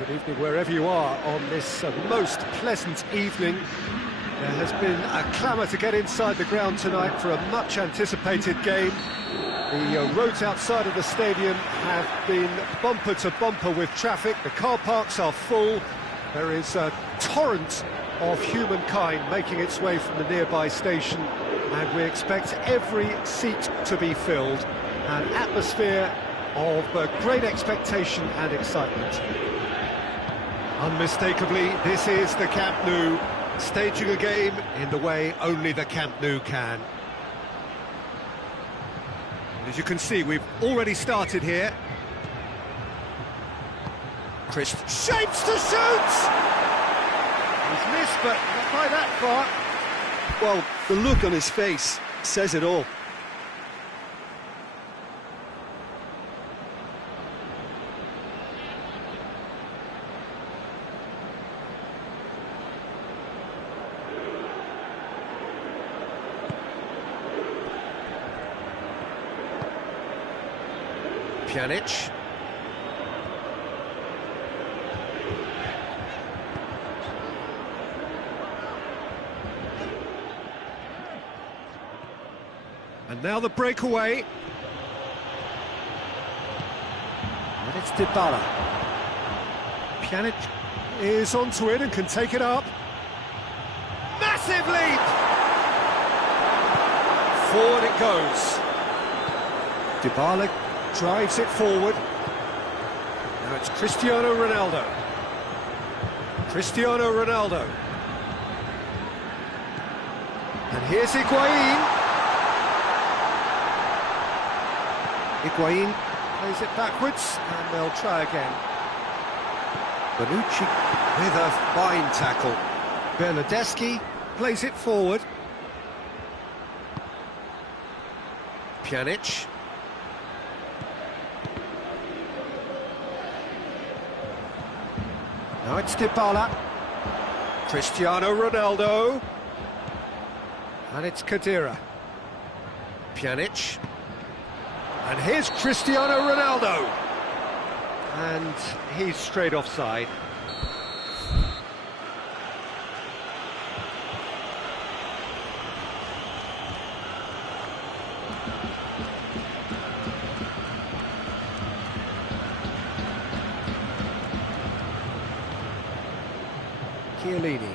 Good evening wherever you are on this most pleasant evening. There has been a clamour to get inside the ground tonight for a much-anticipated game. The roads outside of the stadium have been bumper to bumper with traffic. The car parks are full. There is a torrent of humankind making its way from the nearby station, and we expect every seat to be filled. An atmosphere of great expectation and excitement. Unmistakably, this is the Camp Nou, staging a game in the way only the Camp Nou can. And as you can see, we've already started here. Chris shapes to shoot! He's missed, but not by that far. Well, the look on his face says it all. Pjanic. And now the breakaway. And it's Dybala. Pjanic is onto it and can take it up. Massive leap! Forward it goes. Dybala drives it forward. Now it's Cristiano Ronaldo. Cristiano Ronaldo. And here's Higuain. Higuain plays it backwards, and they'll try again. Bonucci with a fine tackle. Bernardeschi plays it forward. Pjanic. Now it's Dybala. Cristiano Ronaldo. And it's Khedira. Pjanic. And here's Cristiano Ronaldo. And he's straight offside. Chiellini.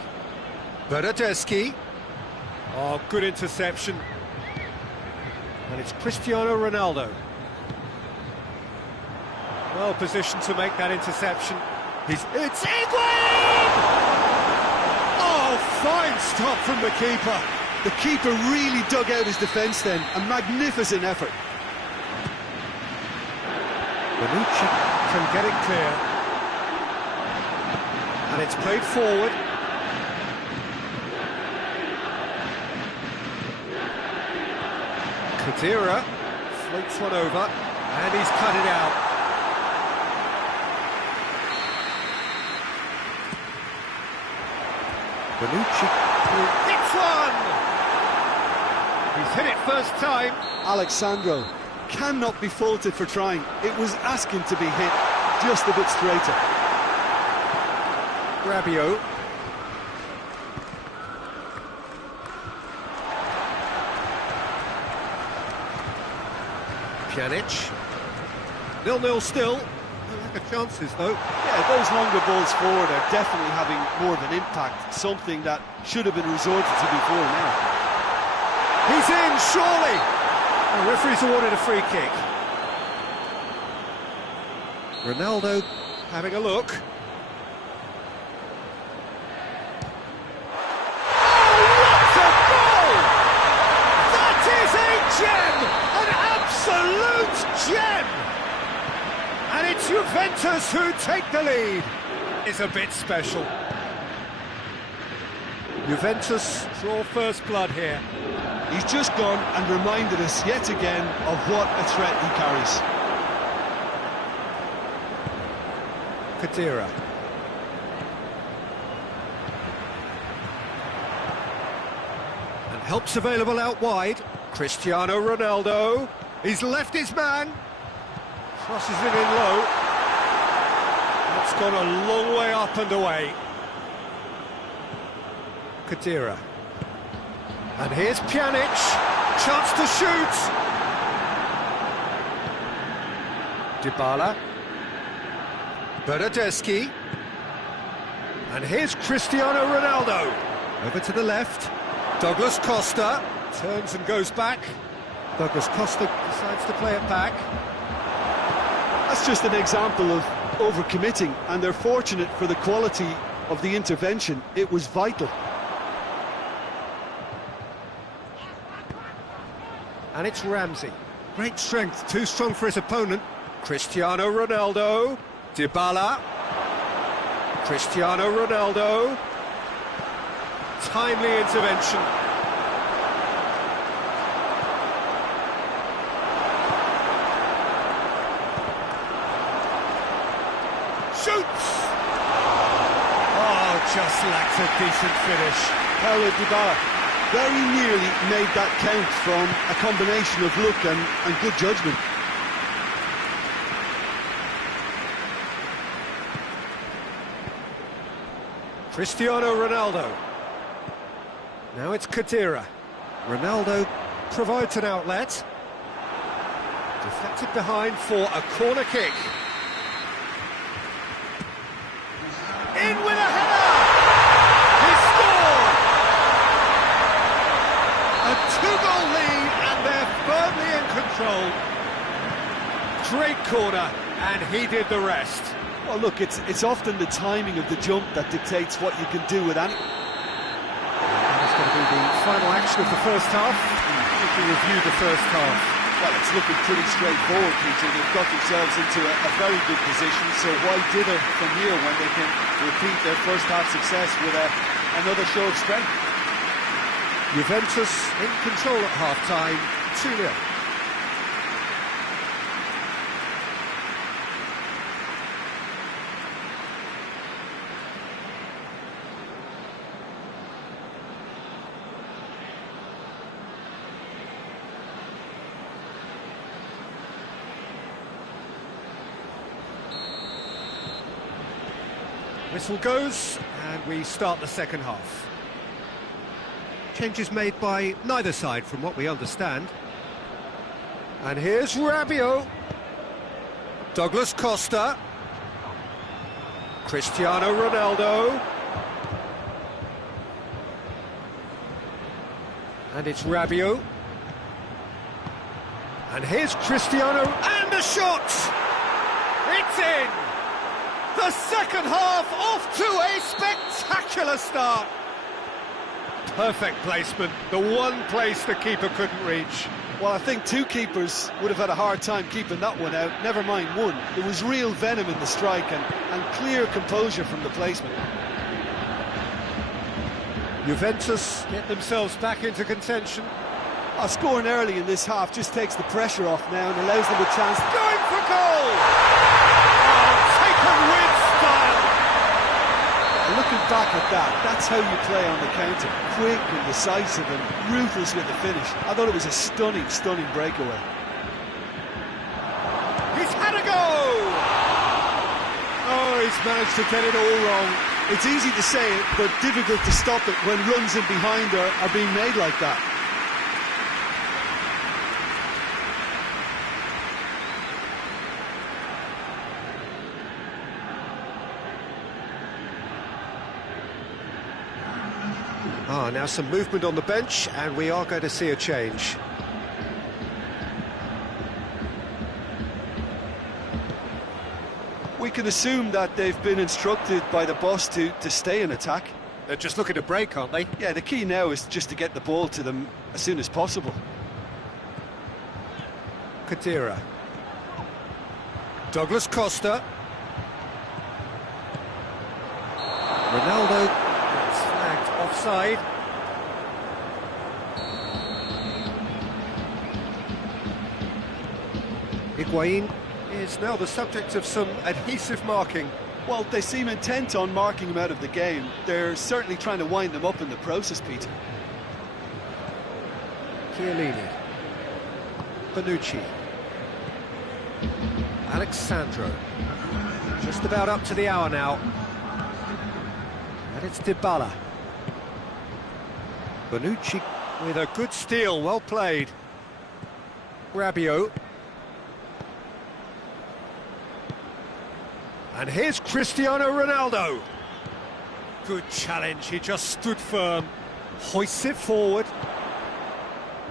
Bernardeschi. Oh, good interception. And it's Cristiano Ronaldo. Well positioned to make that interception. It's Higuain! Oh, fine stop from the keeper. The keeper really dug out his defence then. A magnificent effort. Bonucci can get it clear. And it's played forward. Khedira floats one over, and he's cut it out. Bonucci hits one! He's hit it first time. Alexandro cannot be faulted for trying. It was asking to be hit just a bit straighter. Rabiot. Pjanic. 0-0 still. No lack of chances though. Yeah, those longer balls forward are definitely having more of an impact, something that should have been resorted to before now. He's in, surely! The referee's awarded a free kick. Ronaldo having a look. Absolute gem! And it's Juventus who take the lead. It's a bit special. Juventus draw first blood here. He's just gone and reminded us yet again of what a threat he carries. Khedira. And help's available out wide. Cristiano Ronaldo. He's left his man. Crosses it in low. It's gone a long way up and away. Kadira. And here's Pjanic. Chance to shoot. Dybala. Bernardeschi. And here's Cristiano Ronaldo. Over to the left. Douglas Costa. Turns and goes back. Douglas Costa decides to play it back. That's just an example of overcommitting, and they're fortunate for the quality of the intervention. It was vital. And it's Ramsey. Great strength, too strong for his opponent. Cristiano Ronaldo. Dybala. Cristiano Ronaldo. Timely intervention. Shoots! Oh, just lacked a decent finish. Paulo Dybala very nearly made that count from a combination of luck and good judgment. Cristiano Ronaldo. Now it's Kadira. Ronaldo provides an outlet. Deflected behind for a corner kick. In with a header! He scored! A two-goal lead, and they're firmly in control. Great corner, and he did the rest. Well, look, it's often the timing of the jump that dictates what you can do with any. That's going to be the final action of the first half. We can review the first half. Well, it's looking pretty straightforward, Peter. They've got themselves into a very good position, so why dither from here when they can repeat their first half success with another show of strength? Juventus in control at half-time, 2-0. Whistle goes, and we start the second half. Changes made by neither side, from what we understand. And here's Rabiot. Douglas Costa. Cristiano Ronaldo. And it's Rabiot. And here's Cristiano, and a shot! It's in! The second half off to a spectacular start. Perfect placement, the one place the keeper couldn't reach. Well, I think two keepers would have had a hard time keeping that one out, never mind one. There was real venom in the strike and clear composure from the placement. Juventus get themselves back into contention. Scoring early in this half just takes the pressure off now and allows them a chance. Going for goal! Taken with style! Looking back at that, that's how you play on the counter. Quick and decisive and ruthless with the finish. I thought it was a stunning, stunning breakaway. He's had a go! Oh, he's managed to get it all wrong. It's easy to say it, but difficult to stop it when runs in behind are being made like that. Now some movement on the bench, and we are going to see a change. We can assume that they've been instructed by the boss to stay in attack. They're just looking to break, aren't they? Yeah, the key now is just to get the ball to them as soon as possible. Kadira. Douglas Costa. Ronaldo gets flagged offside. Higuain is now the subject of some adhesive marking. Well, they seem intent on marking him out of the game. They're certainly trying to wind him up in the process, Peter. Chiellini. Bonucci. Alexandro. Just about up to the hour now. And it's Dybala. Bonucci with a good steal, well played. Rabiot. And here's Cristiano Ronaldo. Good challenge, he just stood firm. Hoists it forward.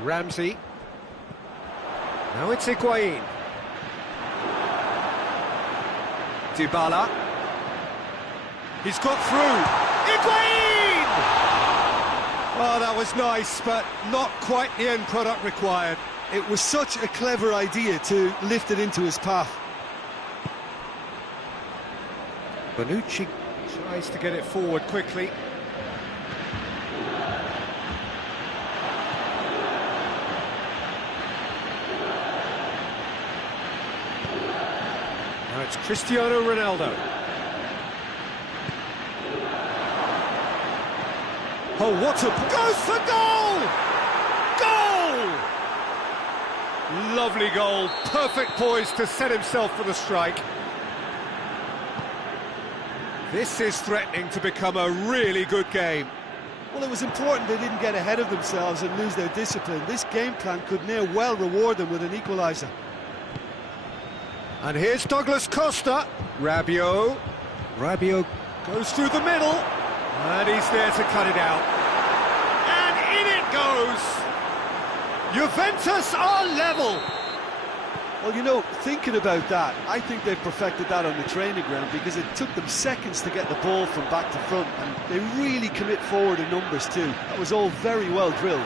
Ramsey. Now it's Higuain. Dybala. He's got through. Higuain! Oh, that was nice, but not quite the end product required. It was such a clever idea to lift it into his path. Bonucci tries to get it forward quickly. Now it's Cristiano Ronaldo. Oh, what a... goes for goal! Goal! Lovely goal, perfect poise to set himself for the strike. This is threatening to become a really good game. Well, it was important they didn't get ahead of themselves and lose their discipline. This game plan could near well reward them with an equaliser. And here's Douglas Costa. Rabiot. Rabiot goes through the middle. And he's there to cut it out. And in it goes! Juventus are level! Well, you know, thinking about that, I think they've perfected that on the training ground because it took them seconds to get the ball from back to front, and they really commit forward in numbers too. That was all very well drilled.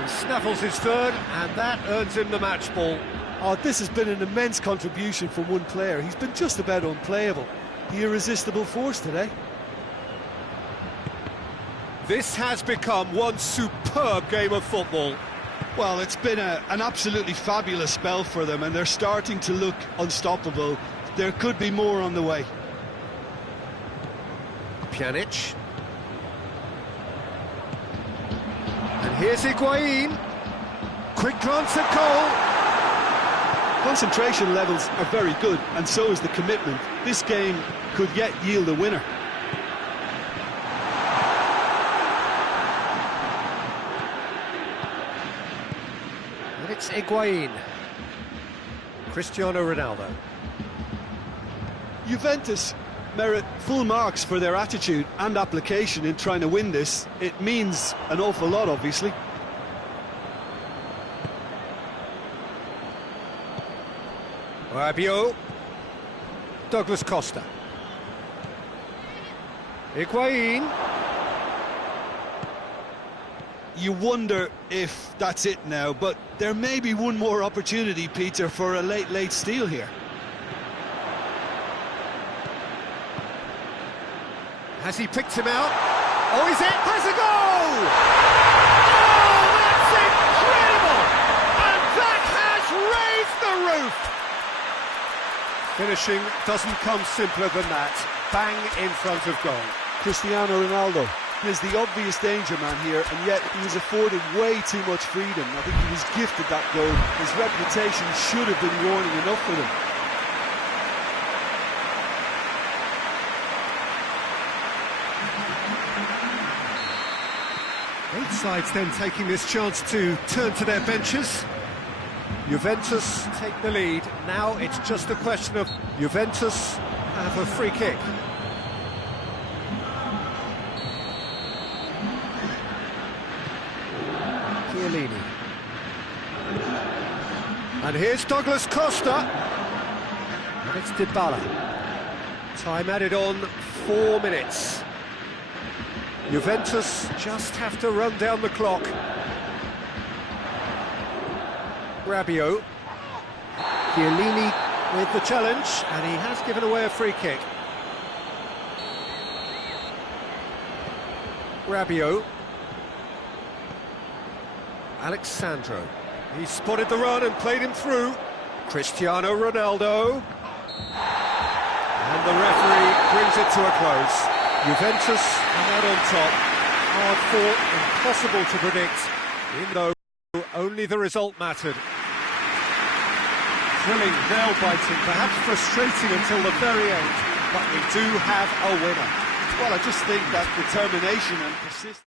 He snaffles his third, and that earns him the match ball. Oh, this has been an immense contribution from one player. He's been just about unplayable. The irresistible force today. This has become one superb game of football. Well, it's been an absolutely fabulous spell for them, and they're starting to look unstoppable. There could be more on the way. Pjanic. And here's Higuain. Quick glance at goal. Concentration levels are very good, and so is the commitment. This game could yet yield a winner. And it's Higuain. Cristiano Ronaldo. Juventus merit full marks for their attitude and application in trying to win this. It means an awful lot, obviously. Rabiot. Douglas Costa. Higuain. You wonder if that's it now, but there may be one more opportunity, Peter, for a late steal here. Has he picked him out? Oh, is it? Has a goal! Oh, that's incredible! And that has raised the roof! Finishing doesn't come simpler than that. Bang in front of goal. Cristiano Ronaldo is the obvious danger man here, and yet he was afforded way too much freedom. I think he was gifted that goal. His reputation should have been warning enough for them. Both sides then taking this chance to turn to their benches. Juventus take the lead. Now it's just a question of Juventus have a free kick. Chiellini. And here's Douglas Costa. And it's Dybala. Time added on, 4 minutes. Juventus just have to run down the clock. Rabiot. Chiellini with the challenge, and he has given away a free kick. Rabiot. Alexandro. He spotted the run and played him through. Cristiano Ronaldo. And the referee brings it to a close. Juventus are out on top. Hard fought, impossible to predict, even though only the result mattered. thrilling, nail-biting, perhaps frustrating until the very end, but we do have a winner. Well, I just think that determination and persistence.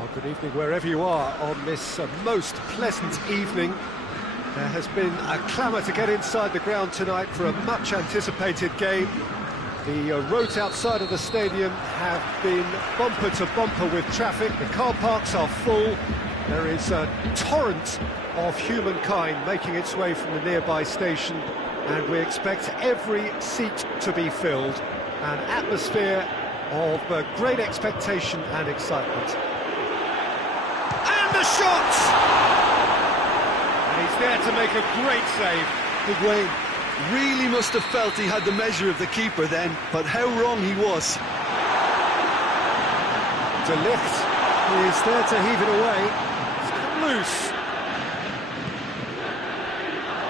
Well, good evening wherever you are on this most pleasant evening. There has been a clamour to get inside the ground tonight for a much anticipated game. The roads outside of the stadium have been bumper to bumper with traffic. The car parks are full. There is a torrent of humankind making its way from the nearby station, and we expect every seat to be filled. An atmosphere of great expectation and excitement. And the shot! And he's there to make a great save. Higuain really must have felt he had the measure of the keeper then, but how wrong he was. De Ligt is there to heave it away. It's come loose.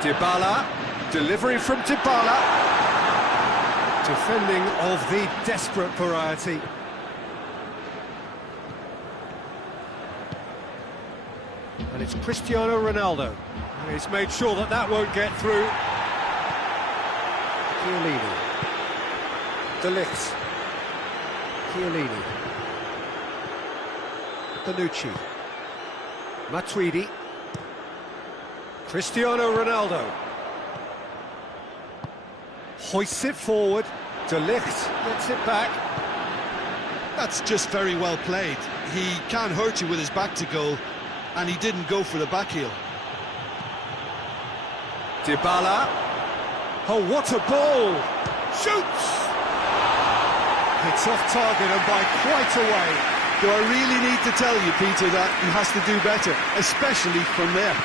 Dybala, delivery from Dybala. Defending of the desperate variety. And it's Cristiano Ronaldo. He's made sure that that won't get through. Chiellini. De Ligt. Chiellini. Bonucci. Matuidi. Cristiano Ronaldo. Hoists it forward. De Ligt gets it back. That's just very well played. He can't hurt you with his back to goal, and he didn't go for the back heel. Dybala. Oh, what a ball! Shoots! It's off target and by quite a way. Do I really need to tell you, Peter, that he has to do better, especially from there?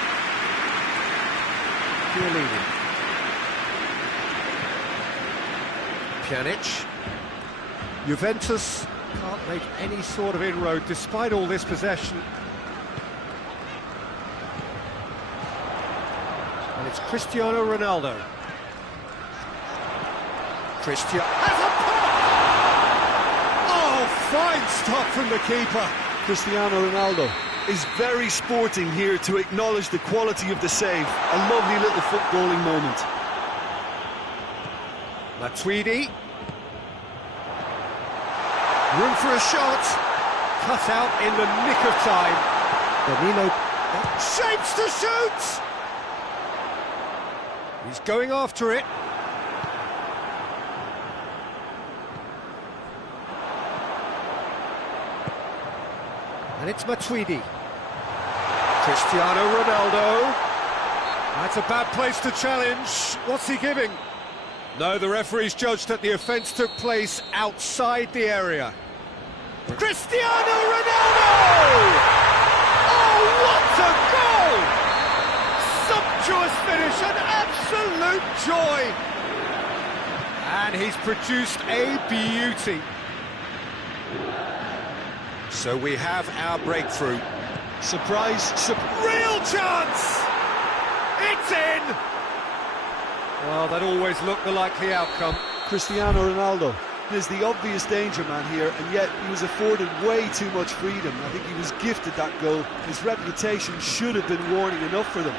Chiellini. Pjanic. Juventus can't make any sort of inroad despite all this possession. And it's Cristiano Ronaldo. Cristiano has a pop! Oh, fine stop from the keeper. Cristiano Ronaldo is very sporting here to acknowledge the quality of the save. A lovely little footballing moment. Matuidi. Room for a shot. Cut out in the nick of time. Danilo shapes to shoot. He's going after it. And it's Matuidi. Cristiano Ronaldo. That's a bad place to challenge. What's he giving? No, the referee's judged that the offence took place outside the area. Cristiano Ronaldo! Oh, what a goal! Sumptuous finish, an absolute joy! And he's produced a beauty. So we have our breakthrough. Surprise, Real chance! It's in! Well, that always looked the likely outcome. Cristiano Ronaldo is the obvious danger man here, and yet he was afforded way too much freedom. I think he was gifted that goal. His reputation should have been warning enough for them.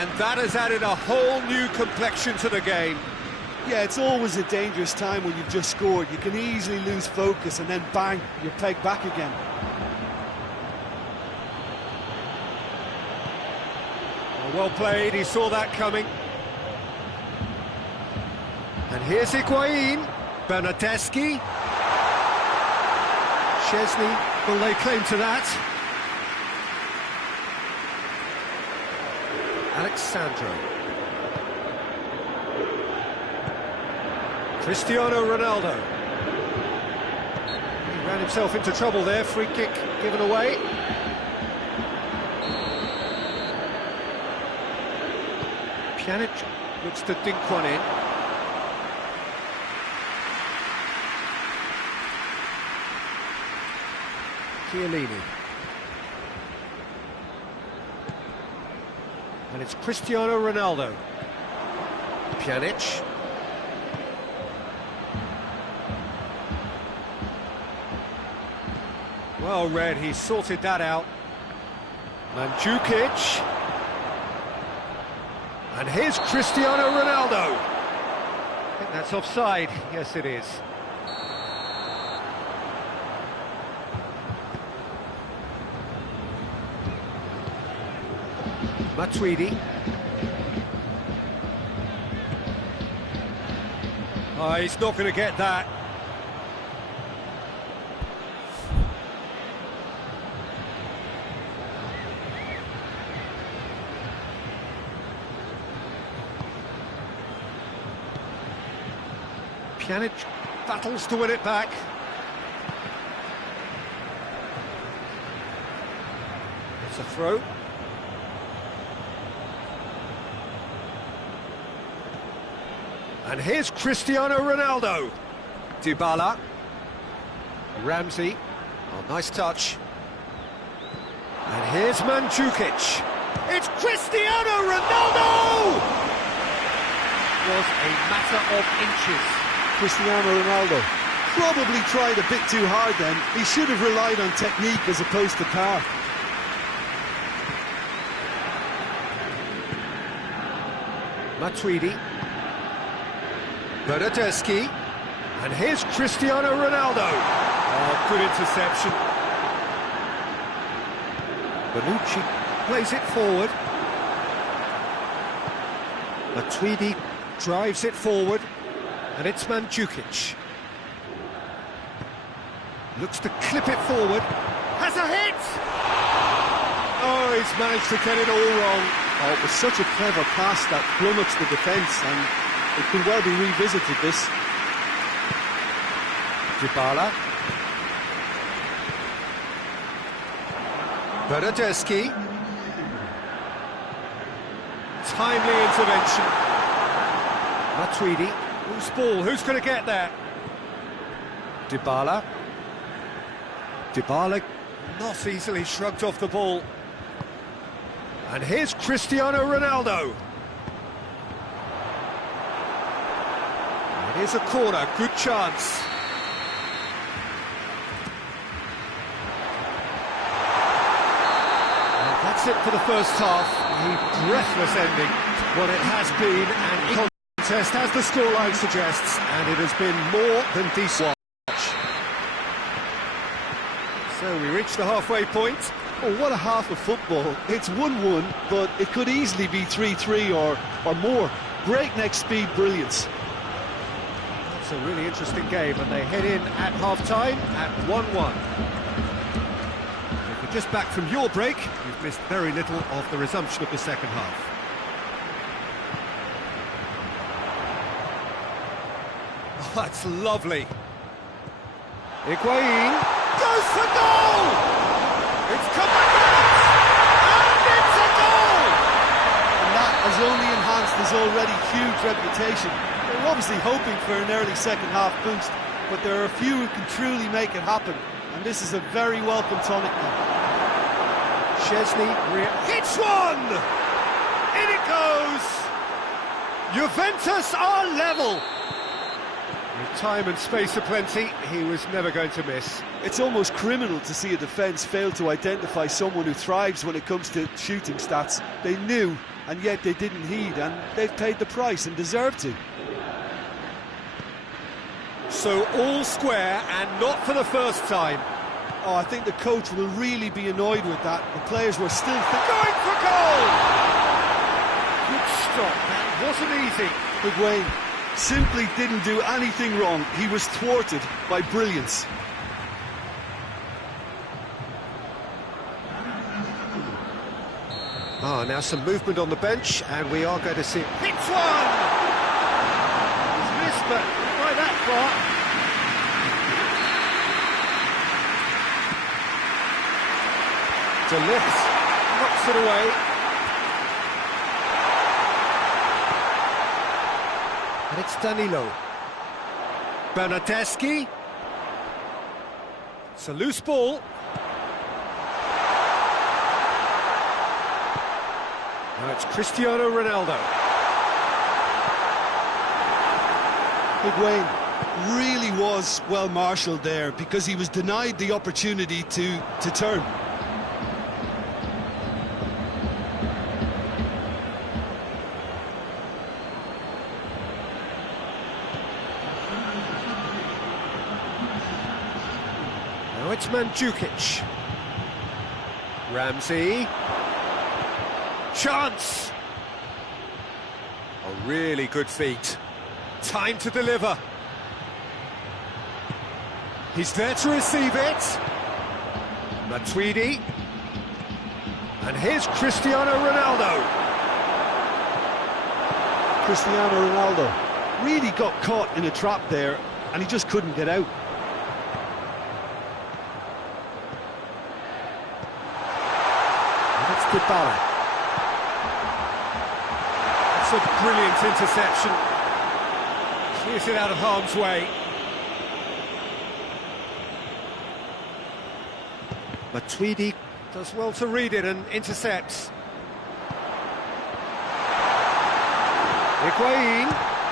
And that has added a whole new complexion to the game. Yeah, it's always a dangerous time when you've just scored. You can easily lose focus and then bang, you're pegged back again. Well played, he saw that coming. And here's Higuain, Bernardeschi. Chesney will lay claim to that. Alexandro. Cristiano Ronaldo. He ran himself into trouble there, free kick given away. Pjanic looks to dink one in. Chiellini. And it's Cristiano Ronaldo. Pjanic. Well read, he sorted that out. Mandzukic. And here's Cristiano Ronaldo. I think that's offside. Yes, it is. Matuidi. Oh, he's not going to get that. Pjanic battles to win it back. It's a throw. And here's Cristiano Ronaldo. Dybala. Ramsey. Oh, nice touch. And here's Mandzukic. It's Cristiano Ronaldo! It was a matter of inches. Cristiano Ronaldo probably tried a bit too hard then. He should have relied on technique as opposed to power. Matuidi. Bernardeschi. And here's Cristiano Ronaldo. Oh, good interception. Bonucci plays it forward. Matuidi drives it forward. And it's Mandzukic. Looks to clip it forward. Has a hit! Oh, he's managed to get it all wrong. Oh, it was such a clever pass that flummoxed the defence, and it could well be revisited, this. Dybala. Bernardeschi. Timely intervention. Matuidi. Loose ball, who's going to get that? Dybala. Dybala not easily shrugged off the ball. And here's Cristiano Ronaldo. It is a corner, good chance. that's it for the first half. A breathless ending. Well, it has been an contest, as the scoreline suggests, and it has been more than decent. So we reach the halfway point. Oh, what a half of football. It's 1-1, but it could easily be 3-3 or more. Breakneck speed brilliance. It's a really interesting game, and they head in at half-time at 1-1. If you're just back from your break, you've missed very little of the resumption of the second half. Oh, that's lovely. Higuain goes for goal! It's come back out! And it's a goal! And that has only enhanced his already huge reputation. They're obviously hoping for an early second half boost, but there are a few who can truly make it happen, and this is a very welcome tonic now. Chesney hits one! In it goes! Juventus are level! With time and space aplenty, he was never going to miss. It's almost criminal to see a defence fail to identify someone who thrives when it comes to shooting stats. They knew, and yet they didn't heed, and they've paid the price and deserve to. So all square, and not for the first time. Oh, I think the coach will really be annoyed with that. The players were still going for goal! Good stop, that wasn't easy. Higuain simply didn't do anything wrong. He was thwarted by brilliance. Now some movement on the bench, and we are going to see... Hits one! He's missed, but not by that far. De Ligt knocks it away. And it's Danilo. Bernardeschi. It's a loose ball. Now it's Cristiano Ronaldo. Higuain really was well marshalled there because he was denied the opportunity to turn. Now it's Mandzukic. Ramsey. Chance! A really good feat. Time to deliver. He's there to receive it. Matuidi. And here's Cristiano Ronaldo. Cristiano Ronaldo really got caught in a trap there, and he just couldn't get out. And it's Dybala. That's a brilliant interception. Clears it out of harm's way. Matuidi does well to read it and intercepts. Higuain,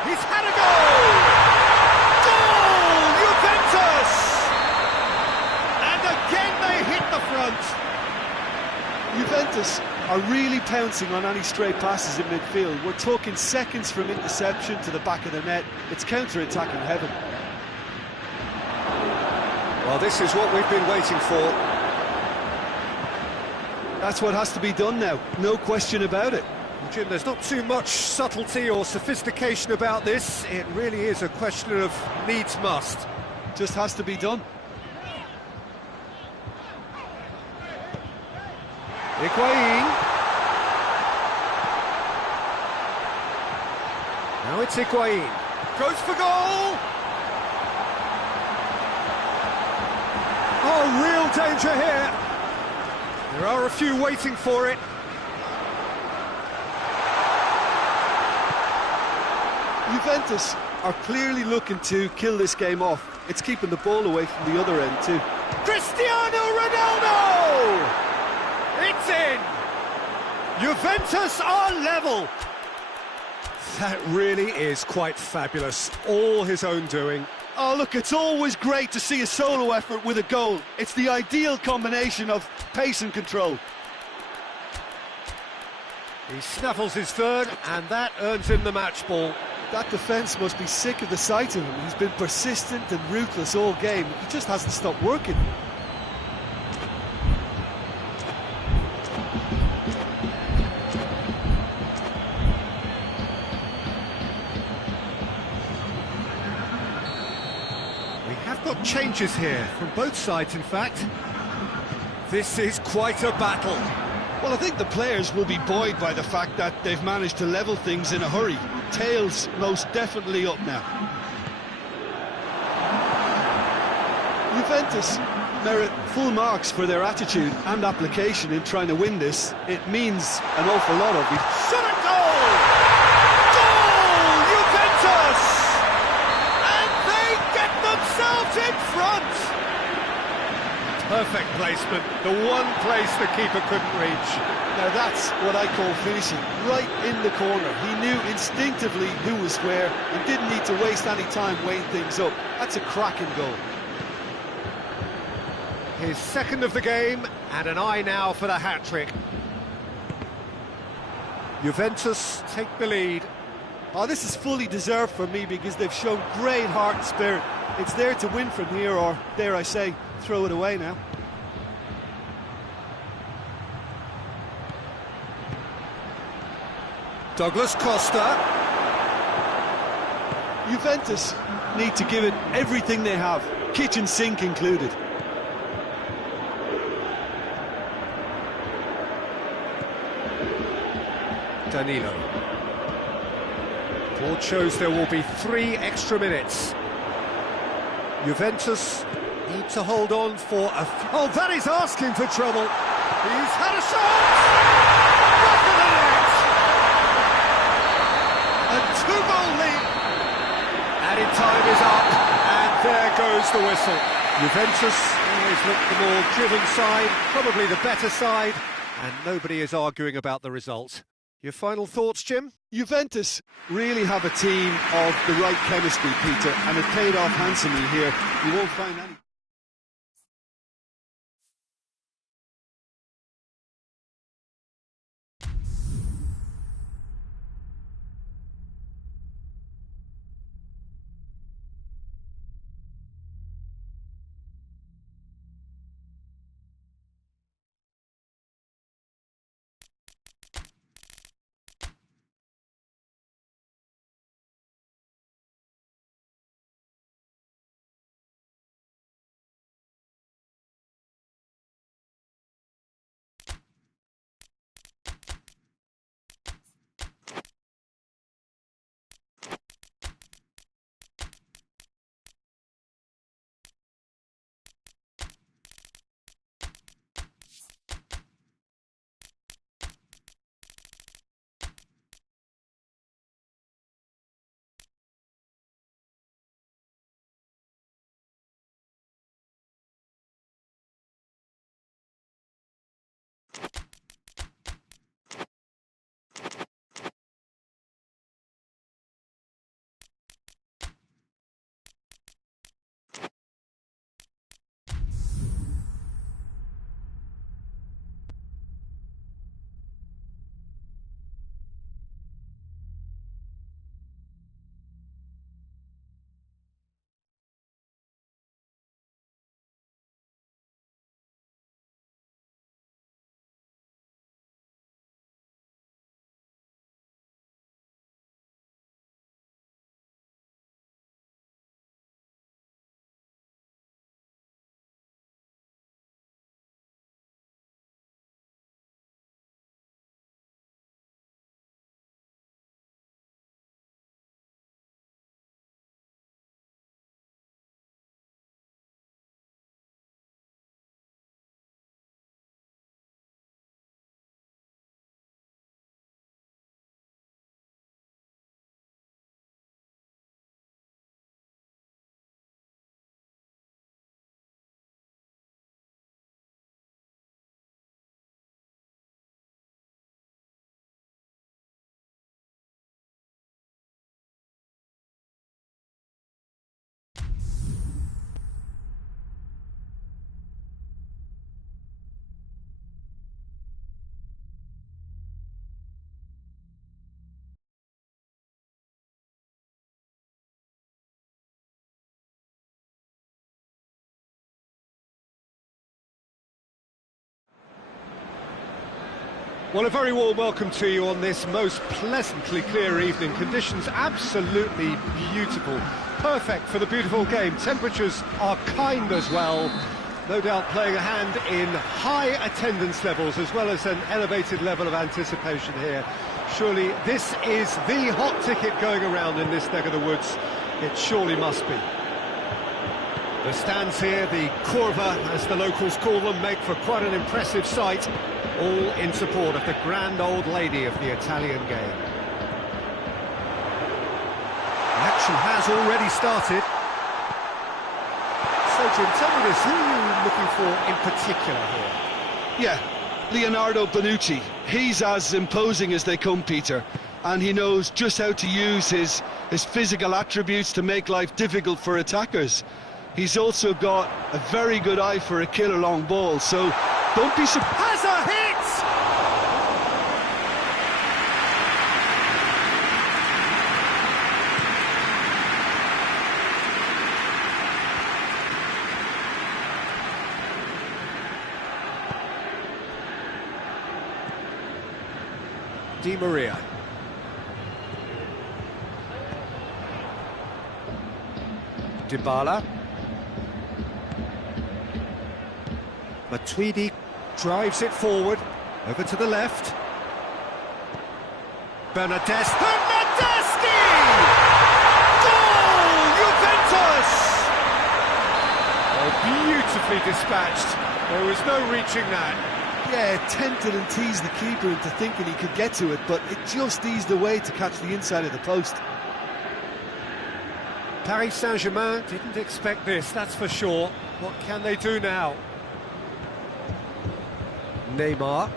he's had a goal! Goal! Juventus! And again they hit the front. Juventus are really pouncing on any stray passes in midfield. We're talking seconds from interception to the back of the net. It's counter-attacking heaven. Well, this is what we've been waiting for. That's what has to be done now, no question about it. Jim, there's not too much subtlety or sophistication about this. It really is a question of needs must. Just has to be done. Higuain. Now it's Higuain. Goes for goal! Oh, real danger here. There are a few waiting for it. Juventus are clearly looking to kill this game off. It's keeping the ball away from the other end too. Cristiano Ronaldo! It's in! Juventus are level! That really is quite fabulous. All his own doing. Oh, look, it's always great to see a solo effort with a goal. It's the ideal combination of pace and control. He snaffles his third, and that earns him the match ball. That defence must be sick of the sight of him. He's been persistent and ruthless all game. He just hasn't stopped working. We have got changes here, from both sides in fact. This is quite a battle. Well, I think the players will be buoyed by the fact that they've managed to level things in a hurry. Tails most definitely up now. Juventus merit full marks for their attitude and application in trying to win this. It means an awful lot of it. Shot a goal! Goal! Juventus! And they get themselves in front! Perfect placement, the one place the keeper couldn't reach. Now that's what I call finishing, right in the corner. He knew instinctively who was where and didn't need to waste any time weighing things up. That's a cracking goal. His second of the game, and an eye now for the hat-trick. Juventus take the lead. Oh, this is fully deserved for me because they've shown great heart and spirit. It's there to win from here, or dare I say, throw it away now. Douglas Costa. Juventus need to give it everything they have, kitchen sink included. Danilo. Board shows there will be 3 extra minutes. Juventus need to hold on for a... Oh, that is asking for trouble. He's had a shot! Back of the net! A 2-goal lead. Added time is up, and there goes the whistle. Juventus always look the more driven side, probably the better side, and nobody is arguing about the result. Your final thoughts, Jim? Juventus really have a team of the right chemistry, Peter, and it paid off handsomely here. You won't find any... Well, a very warm welcome to you on this most pleasantly clear evening. Conditions absolutely beautiful. Perfect for the beautiful game. Temperatures are kind as well. No doubt playing a hand in high attendance levels as well as an elevated level of anticipation here. Surely this is the hot ticket going around in this neck of the woods. It surely must be. The stands here, the curva, as the locals call them, make for quite an impressive sight, all in support of the grand old lady of the Italian game. The action has already started. So, Jim, tell me this, who are you looking for in particular here? Yeah, Leonardo Bonucci. He's as imposing as they come, Peter, and he knows just how to use his physical attributes to make life difficult for attackers. He's also got a very good eye for a killer long ball, so don't be surprised. Has a hit! Di Maria. Dybala. Matuidi drives it forward, over to the left. Bernardeschi! Goal! Juventus! Oh, beautifully dispatched. There was no reaching that. Yeah, tempted and teased the keeper into thinking he could get to it, but it just eased away to catch the inside of the post. Paris Saint-Germain didn't expect this, that's for sure. What can they do now? Neymar.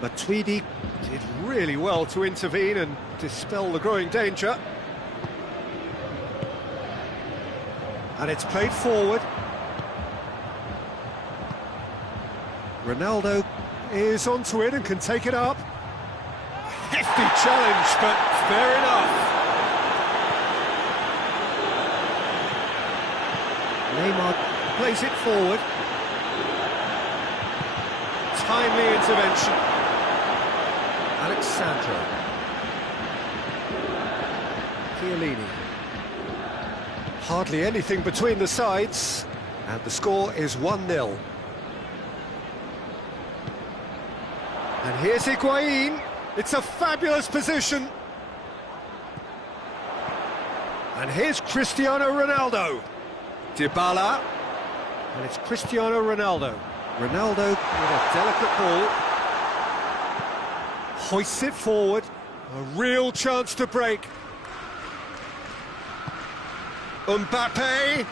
Matuidi did really well to intervene and dispel the growing danger. And it's played forward. Ronaldo is onto it and can take it up. Hefty challenge, but fair enough. Neymar plays it forward. Timely intervention. Alexandro. Chiellini. Hardly anything between the sides, and the score is 1-0. And here's Higuain. It's a fabulous position. And here's Cristiano Ronaldo. Dybala. And it's Cristiano Ronaldo. Ronaldo with a delicate ball. Hoists it forward. A real chance to break. Mbappe.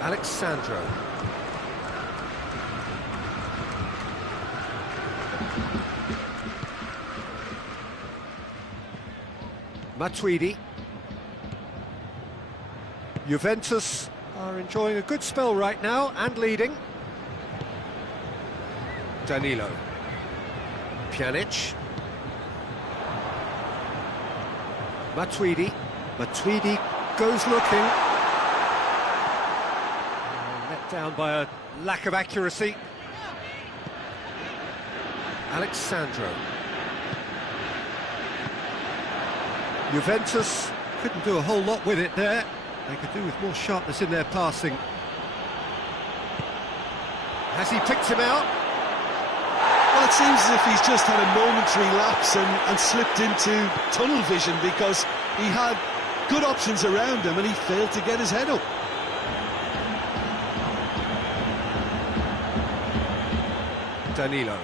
Alexandro. Matuidi. Juventus are enjoying a good spell right now and leading. Danilo. Pjanic. Matuidi. Matuidi goes looking. Let down by a lack of accuracy. Alexandro. Juventus couldn't do a whole lot with it there. They could do with more sharpness in their passing. Has he picked him out? Well, it seems as if he's just had a momentary lapse and slipped into tunnel vision, because he had good options around him and he failed to get his head up. Danilo.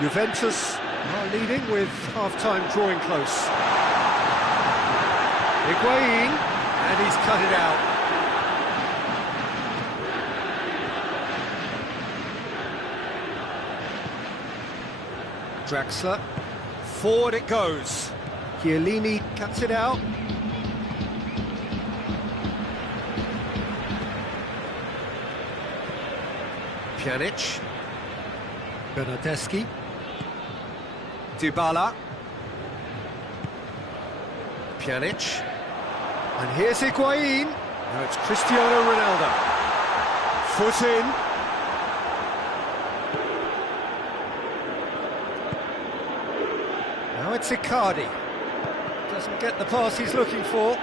Juventus are leading with half-time drawing close. Higuain, and he's cut it out. Draxler, forward it goes. Chiellini cuts it out. Pjanic. Bernardeschi. Dybala. Pjanic. And here's Higuain. Now it's Cristiano Ronaldo. Foot in. Now it's Icardi. Doesn't get the pass he's looking for.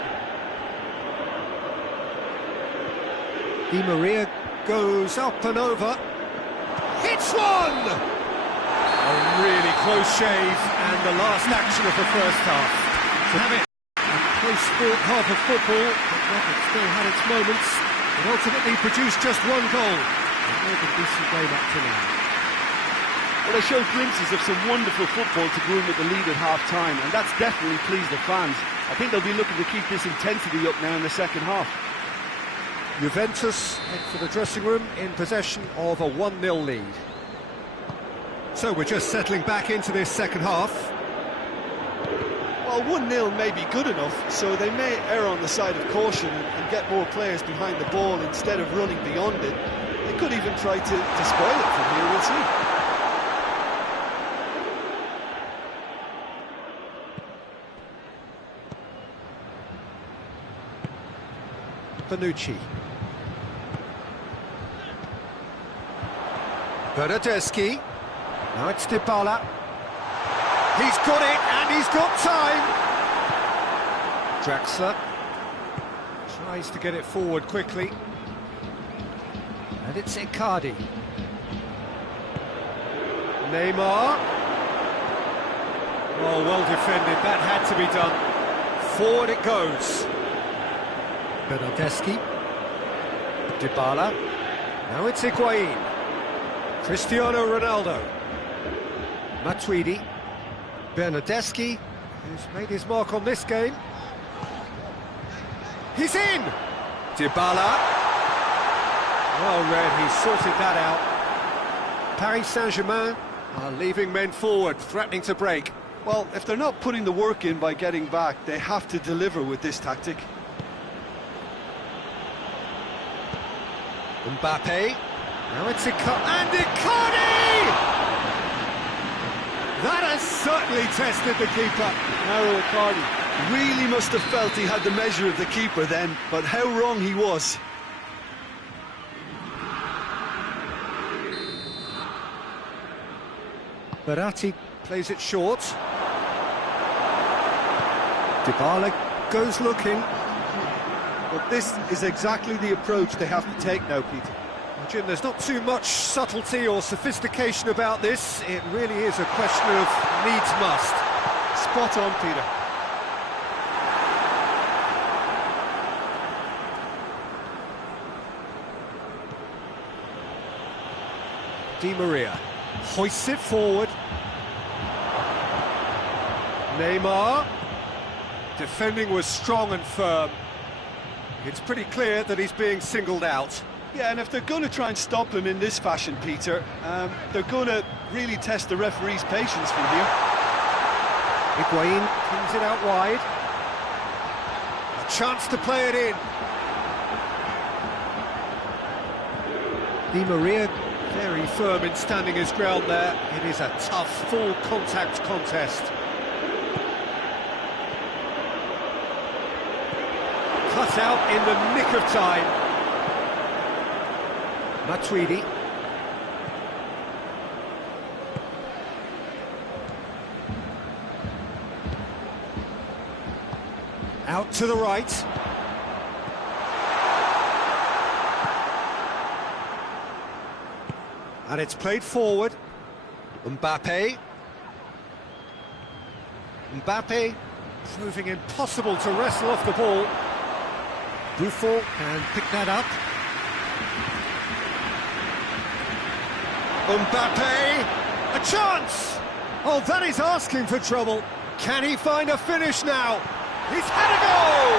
Di Maria goes up and over. Hits one! A really close shave, and the last action of the first half. To have it. A close sport half of football, but one that still had its moments. It ultimately produced just one goal. A more than decent game up to now. Well, they showed glimpses of some wonderful football to go in with the lead at half-time, and that's definitely pleased the fans. I think they'll be looking to keep this intensity up now in the second half. Juventus head for the dressing room in possession of a 1-0 lead. So we're just settling back into this second half. Well, 1-0 may be good enough, so they may err on the side of caution and get more players behind the ball instead of running beyond it. They could even try to spoil it from here, we'll see. Bonucci. Bernardeschi. Now it's Dybala. He's got it, and he's got time. Draxler tries to get it forward quickly. And it's Icardi. Neymar. Oh, well defended. That had to be done. Forward it goes. Bernardeschi. Dybala. Now it's Higuain. Cristiano Ronaldo. Matuidi. Bernardeschi, who's made his mark on this game. He's in! Dybala. Well read, he sorted that out. Paris Saint-Germain are leaving men forward, threatening to break. Well, if they're not putting the work in by getting back, they have to deliver with this tactic. Mbappe. Now it's Icardi. And Icardi! That has certainly tested the keeper. Now Icardi really must have felt he had the measure of the keeper then, but how wrong he was. Verratti plays it short. Dybala goes looking. But this is exactly the approach they have to take now, Peter. Jim, there's not too much subtlety or sophistication about this. It really is a question of needs must. Spot on, Peter. Di Maria hoists it forward. Neymar. Defending was strong and firm. It's pretty clear that he's being singled out. Yeah, and if they're going to try and stop him in this fashion, Peter, they're going to really test the referee's patience from here. Higuain pins it out wide. A chance to play it in. Di Maria very firm in standing his ground there. It is a tough, full contact contest. Cut out in the nick of time. Matuidi. Out to the right. And it's played forward. Mbappe. Mbappe proving impossible to wrestle off the ball. Buffon can pick that up. Mbappe, a chance! Oh, that is asking for trouble. Can he find a finish now? He's had a goal!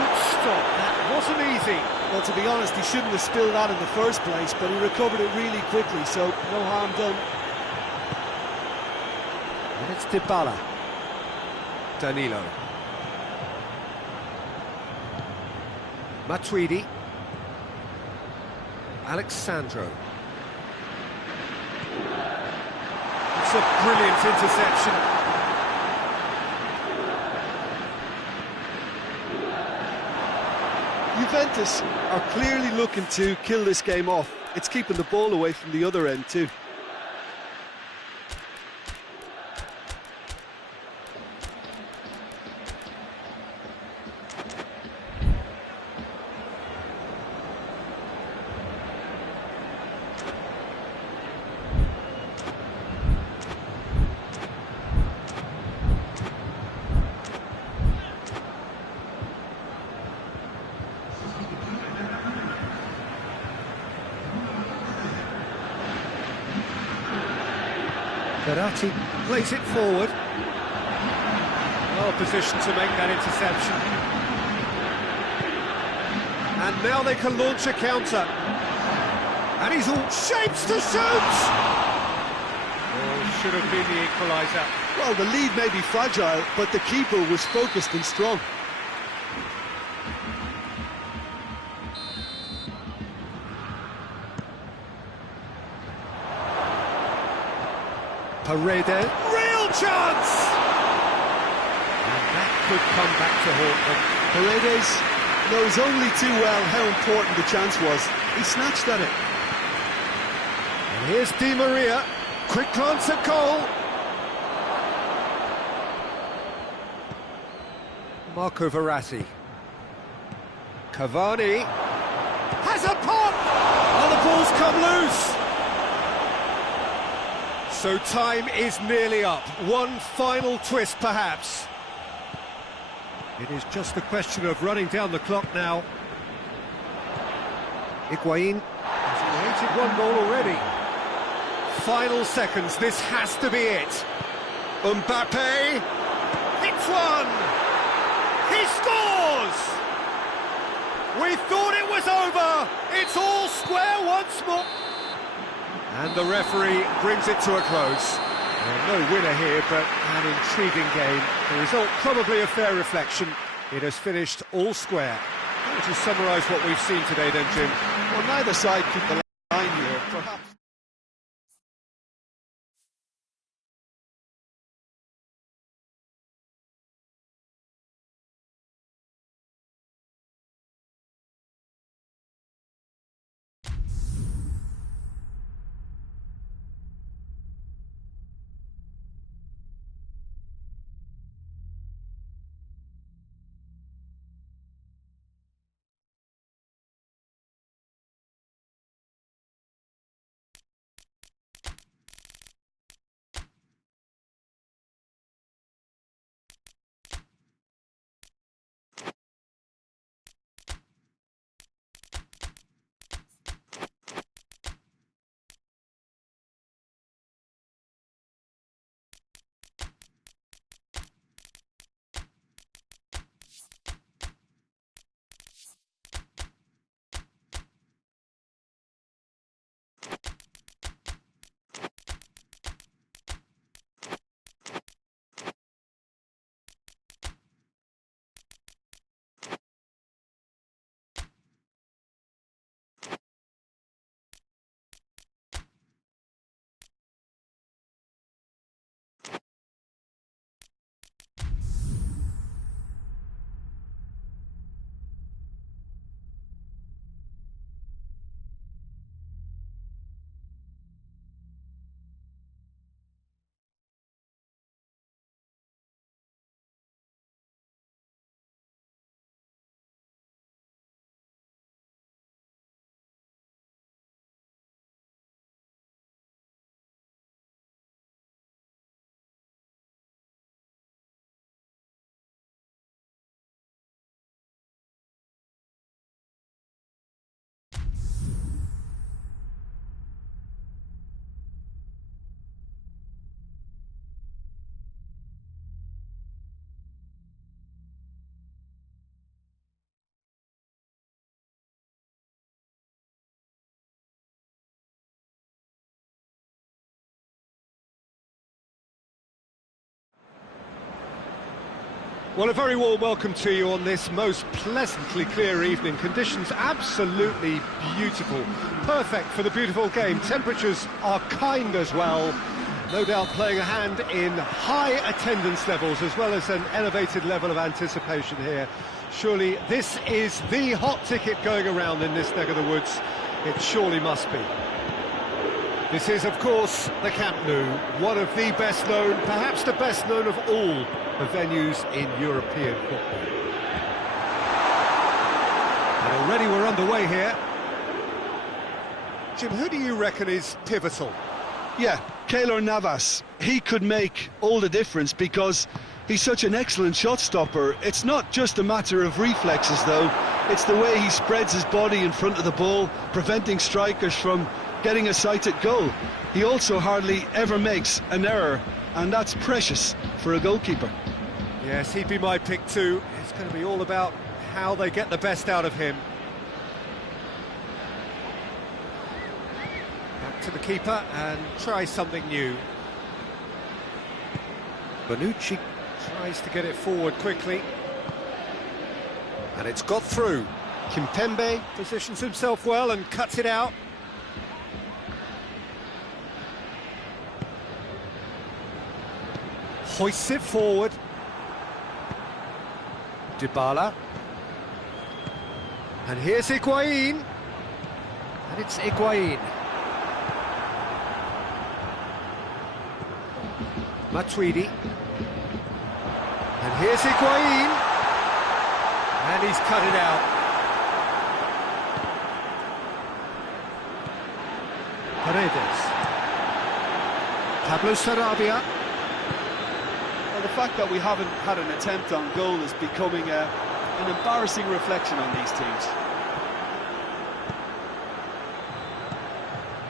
Good stop, that wasn't easy. Well, to be honest, he shouldn't have spilled that in the first place, but he recovered it really quickly, so no harm done. And it's Dybala. Danilo. Matuidi. Alexandro. It's a brilliant interception. Juventus are clearly looking to kill this game off. It's keeping the ball away from the other end too. Verratti plays it forward. Well positioned to make that interception. And now they can launch a counter. And he's all shapes to shoot! Oh, should have been the equaliser. Well, the lead may be fragile, but the keeper was focused and strong. Paredes, real chance! And that could come back to haunt them. Paredes knows only too well how important the chance was. He snatched at it. And here's Di Maria, quick glance at goal. Marco Verratti. Cavani has a pop! Oh, the ball's come loose! So time is nearly up. One final twist, perhaps. It is just a question of running down the clock now. Higuain has created one goal already. Final seconds, this has to be it. Mbappe hits one! He scores! We thought it was over! It's all square once more! And the referee brings it to a close. Well, no winner here, but an intriguing game. The result probably a fair reflection. It has finished all square. How would you summarise what we've seen today then, Jim? Well, neither side keep the line here, perhaps. Well, a very warm welcome to you on this most pleasantly clear evening. Conditions absolutely beautiful. Perfect for the beautiful game. Temperatures are kind as well. No doubt playing a hand in high attendance levels as well as an elevated level of anticipation here. Surely this is the hot ticket going around in this neck of the woods. It surely must be. This is, of course, the Camp Nou, one of the best known, perhaps the best known of all the venues in European football. And already we're underway here. Jim, who do you reckon is pivotal? Yeah, Keylor Navas. He could make all the difference because he's such an excellent shot stopper. It's not just a matter of reflexes, though. It's the way he spreads his body in front of the ball, preventing strikers from getting a sighted goal. He also hardly ever makes an error, and that's precious for a goalkeeper. Yes, he'd be my pick too. It's going to be all about how they get the best out of him. Back to the keeper and try something new. Bonucci tries to get it forward quickly. And it's got through. Kimpembe positions himself well and cuts it out. Hoists it forward. Dybala. And here's Higuain. And it's Higuain. Matuidi. And here's Higuain. And he's cut it out. Paredes. Pablo Sarabia. Well, the fact that we haven't had an attempt on goal is becoming an embarrassing reflection on these teams.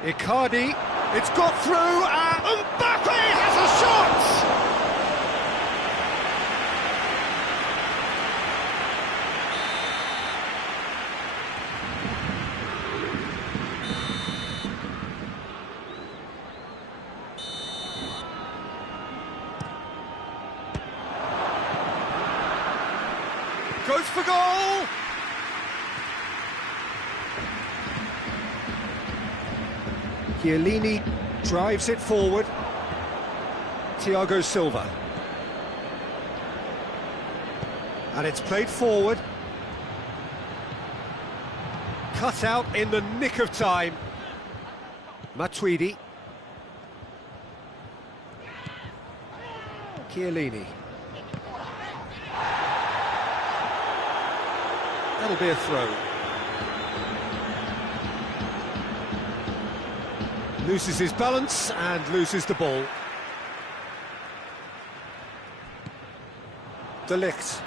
Icardi, it's got through, Mbappe has a shot! Goes for goal! Chiellini drives it forward. Thiago Silva. And it's played forward. Cut out in the nick of time. Matuidi. Chiellini. That'll be a throw. Loses his balance and loses the ball. De Ligt.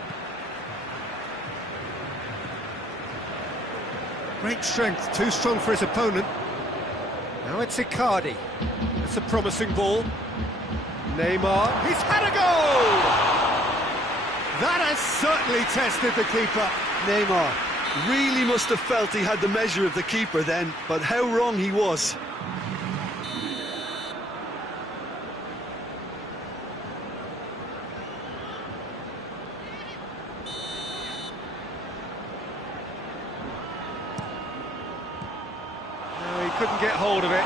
Great strength, too strong for his opponent. Now it's Icardi. It's a promising ball. Neymar, he's had a goal! That has certainly tested the keeper. Neymar really must have felt he had the measure of the keeper then, but how wrong he was. No, he couldn't get hold of it.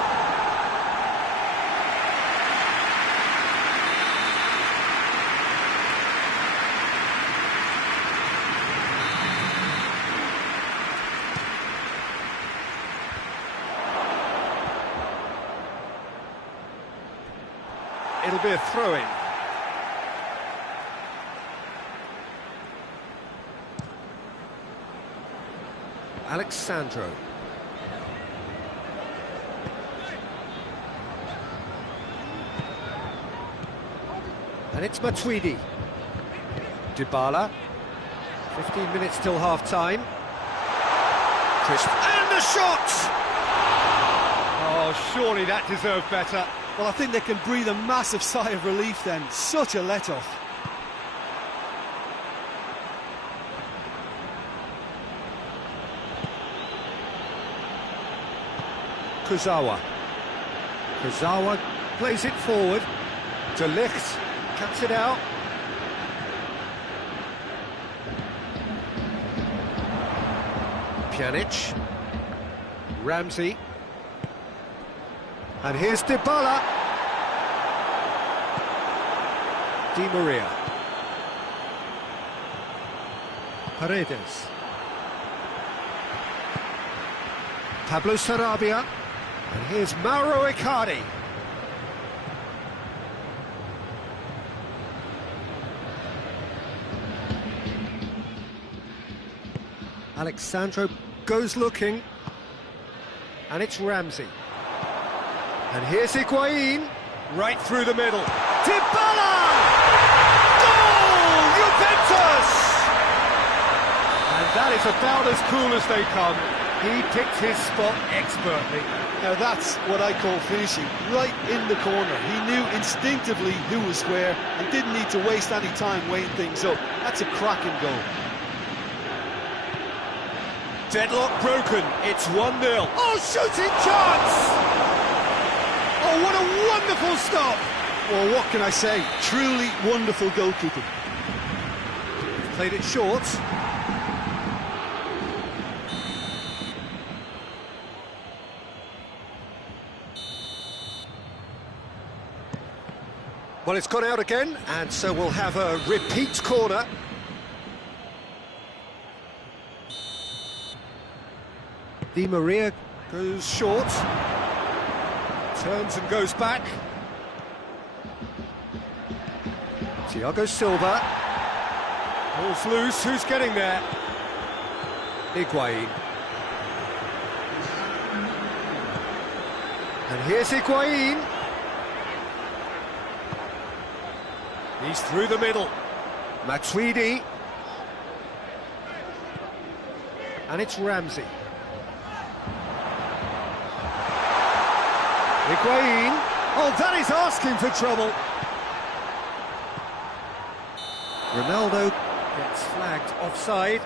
It'll be a throw-in. Alexandro. And it's Matuidi. Dybala. 15 minutes till half-time. Crisp. And the shot! Oh, surely that deserved better. Well, I think they can breathe a massive sigh of relief then. Such a let-off. Kurzawa. Kurzawa plays it forward. De Ligt cuts it out. Pjanic. Ramsey. And here's Dybala. Di Maria. Paredes. Pablo Sarabia. And here's Mauro Icardi. Alexandro goes looking. And it's Ramsey. And here's Higuain. Right through the middle. Dybala! Goal! Juventus! And that is about as cool as they come. He picked his spot expertly. Now that's what I call finishing, right in the corner. He knew instinctively who was where and didn't need to waste any time weighing things up. That's a cracking goal. Deadlock broken, it's 1-0. Oh, shooting chance! Oh, what a wonderful stop! Well, what can I say? Truly wonderful goalkeeping. Played it short. Well, it's gone out again, and so we'll have a repeat corner. Di Maria goes short. Turns and goes back. Thiago Silva. Ball's loose, who's getting there? Higuain. And here's Higuain. He's through the middle. Matuidi. And it's Ramsey. Higuain. Oh, that is asking for trouble. Ronaldo gets flagged offside.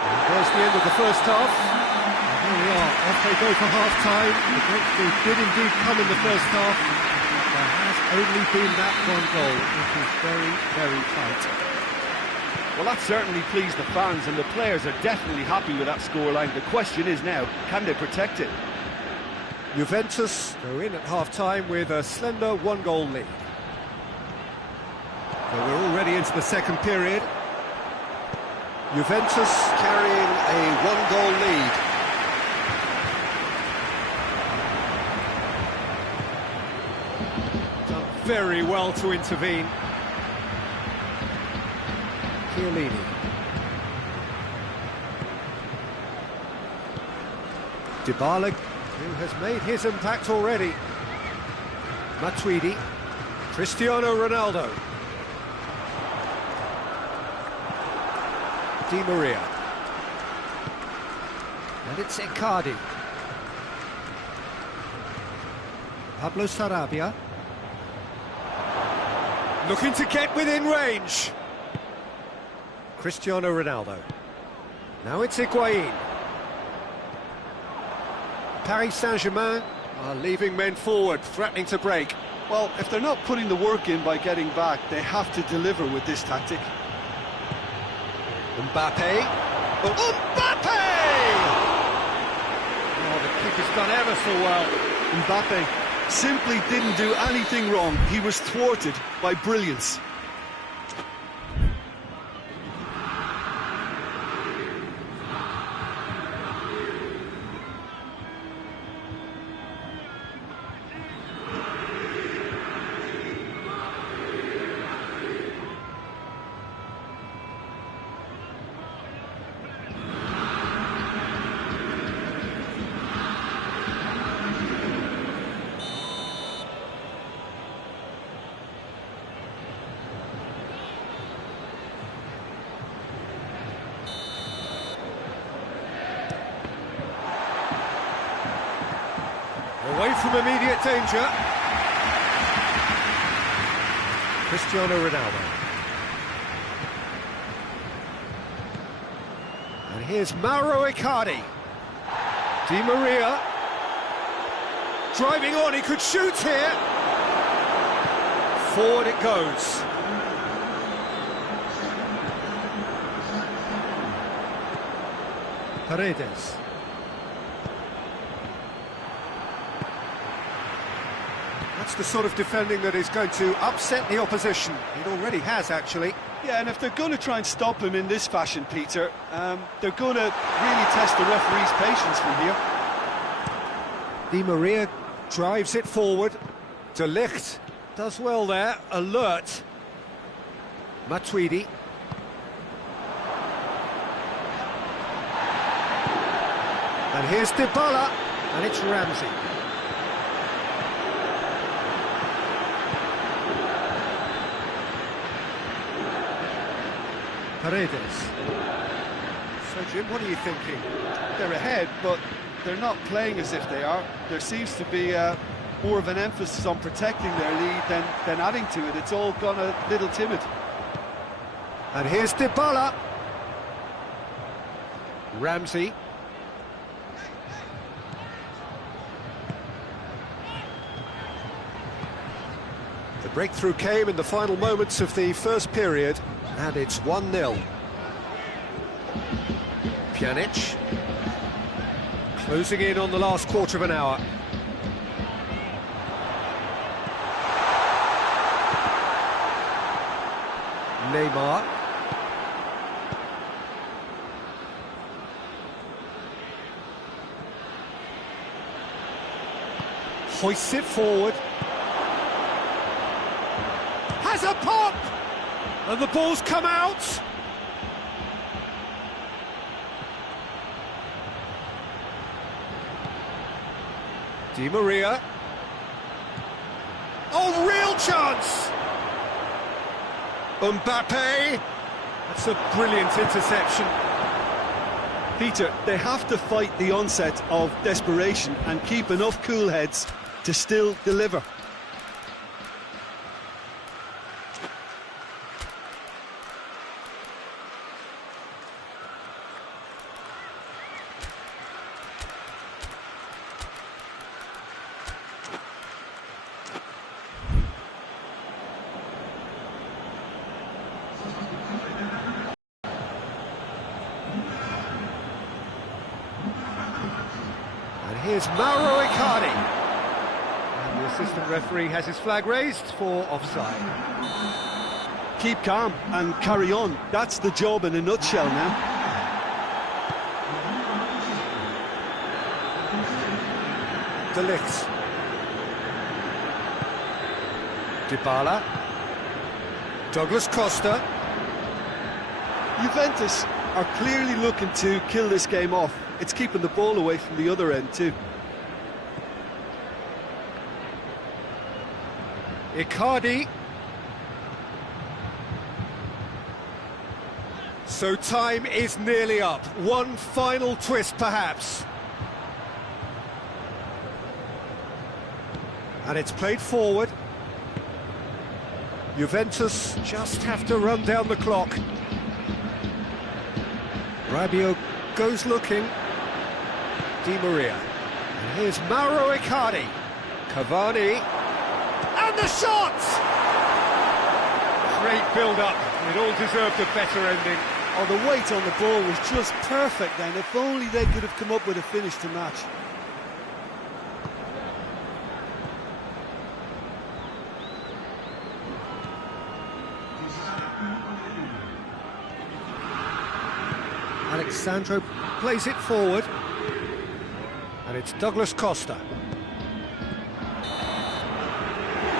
And there's the end of the first half. And here we are, off they go for half-time. The breakthrough did indeed come in the first half. There has only been that one goal, which is very, very tight. Well, that certainly pleased the fans, and the players are definitely happy with that scoreline. The question is now, can they protect it? Juventus go in at half-time with a slender one-goal lead. So we're already into the second period. Juventus carrying a one-goal lead. Done very well to intervene. Chiellini. Dybala, who has made his impact already. Matuidi. Cristiano Ronaldo. Di Maria. And it's Icardi. Pablo Sarabia. Looking to get within range. Cristiano Ronaldo. Now it's Higuain. Paris Saint-Germain are leaving men forward, threatening to break. Well, if they're not putting the work in by getting back, they have to deliver with this tactic. Mbappe. Oh, Mbappe! Oh, the keeper's done ever so well. Mbappe simply didn't do anything wrong. He was thwarted by brilliance. Away from immediate danger. Cristiano Ronaldo. And here's Mauro Icardi. Di Maria. Driving on, he could shoot here. Forward it goes. That's the sort of defending that is going to upset the opposition. It already has, actually. Yeah, and if they're going to try and stop him in this fashion, Peter, they're going to really test the referee's patience from here. Di Maria drives it forward. De Ligt does well there, alert. Matuidi. And here's Dybala, and it's Ramsey. Paredes. So, Jim, what are you thinking? They're ahead, but they're not playing as if they are. There seems to be more of an emphasis on protecting their lead than adding to it. It's all gone a little timid. And here's Dybala. Ramsey. The breakthrough came in the final moments of the first period, and it's 1-0. Pjanic. Closing in on the last quarter of an hour. Neymar. Hoists it forward. Has a pop! And the ball's come out! Di Maria. Oh, real chance! Mbappe. That's a brilliant interception. Peter, they have to fight the onset of desperation and keep enough cool heads to still deliver. Here's Mauro Icardi. And the assistant referee has his flag raised for offside. Keep calm and carry on. That's the job in a nutshell now. De Ligt. Dybala. Douglas Costa. Juventus are clearly looking to kill this game off. It's keeping the ball away from the other end too. Icardi. So time is nearly up. One final twist, perhaps. And it's played forward. Juventus just have to run down the clock. Rabiot goes looking. Di Maria. And here's Mauro Icardi. Cavani. And the shot! Great build-up. It all deserved a better ending. Oh, the weight on the ball was just perfect then. If only they could have come up with a finish to match. Alexandro plays it forward. And it's Douglas Costa.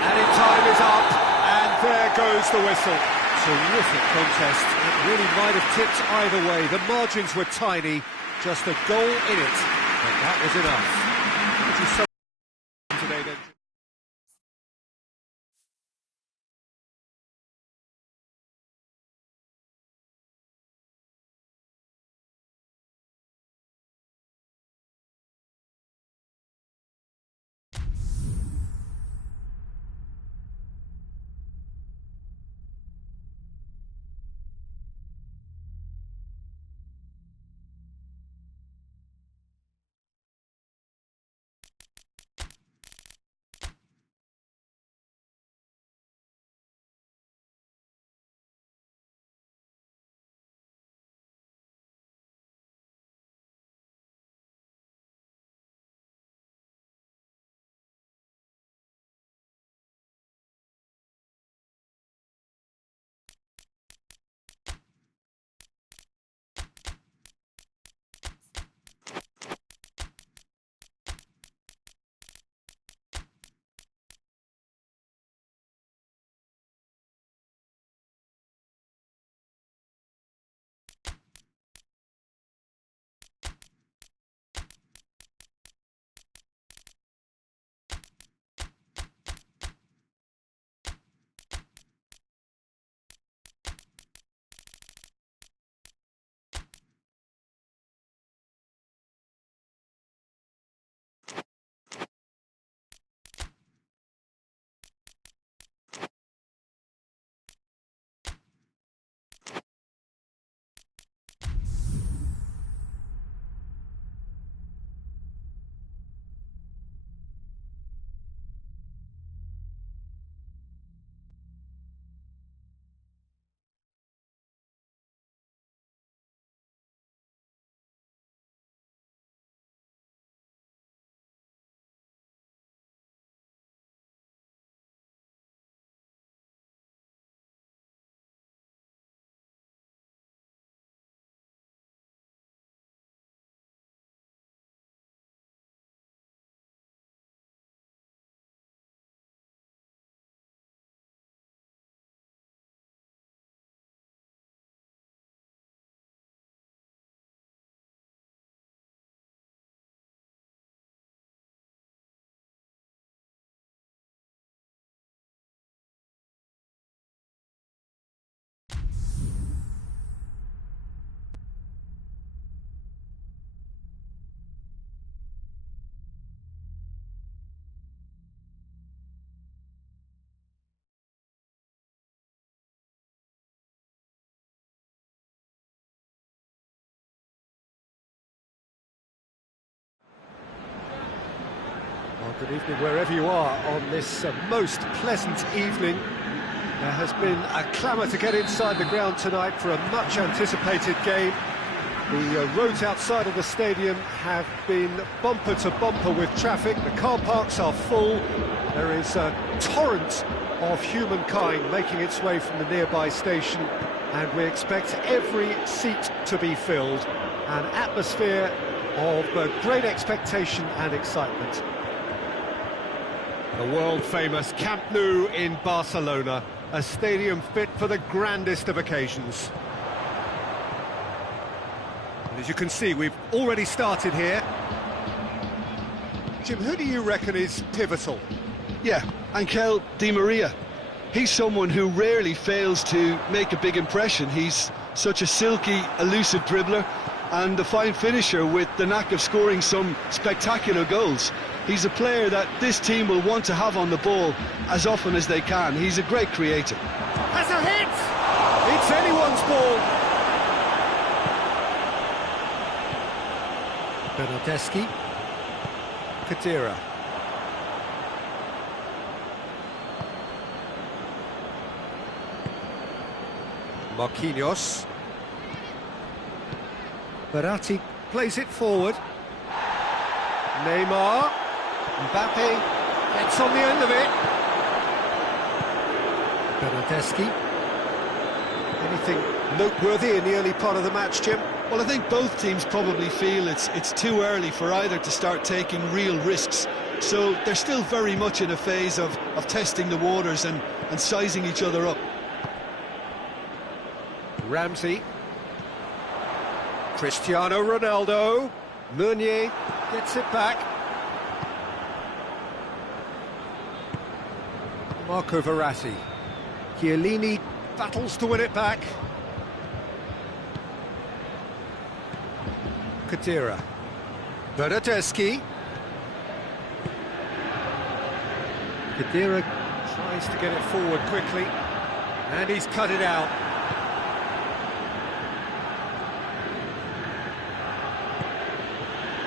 Added time is up, and there goes the whistle. Terrific contest. It really might have tipped either way. The margins were tiny, just a goal in it, but that was enough. Which is so today then. Well, good evening wherever you are on this most pleasant evening. There has been a clamour to get inside the ground tonight for a much-anticipated game. The roads outside of the stadium have been bumper to bumper with traffic. The car parks are full. There is a torrent of humankind making its way from the nearby station, and we expect every seat to be filled. An atmosphere of great expectation and excitement. The world-famous Camp Nou in Barcelona, a stadium fit for the grandest of occasions. And as you can see, we've already started here. Jim, who do you reckon is pivotal? Yeah, Angel Di Maria. He's someone who rarely fails to make a big impression. He's such a silky, elusive dribbler and a fine finisher with the knack of scoring some spectacular goals. He's a player that this team will want to have on the ball as often as they can. He's a great creator. Has a hit! It's anyone's ball. Bernardeschi. Kadira. Marquinhos. Verratti plays it forward. Neymar. Mbappe gets on the end of it. Bernardeschi. Anything noteworthy in the early part of the match, Jim? Well, I think both teams probably feel it's too early for either to start taking real risks. So they're still very much in a phase of testing the waters and sizing each other up. Ramsey. Cristiano Ronaldo. Meunier gets it back. Marco Verratti. Chiellini battles to win it back. Kadira. Bernardeschi. Kadira tries to get it forward quickly, and he's cut it out.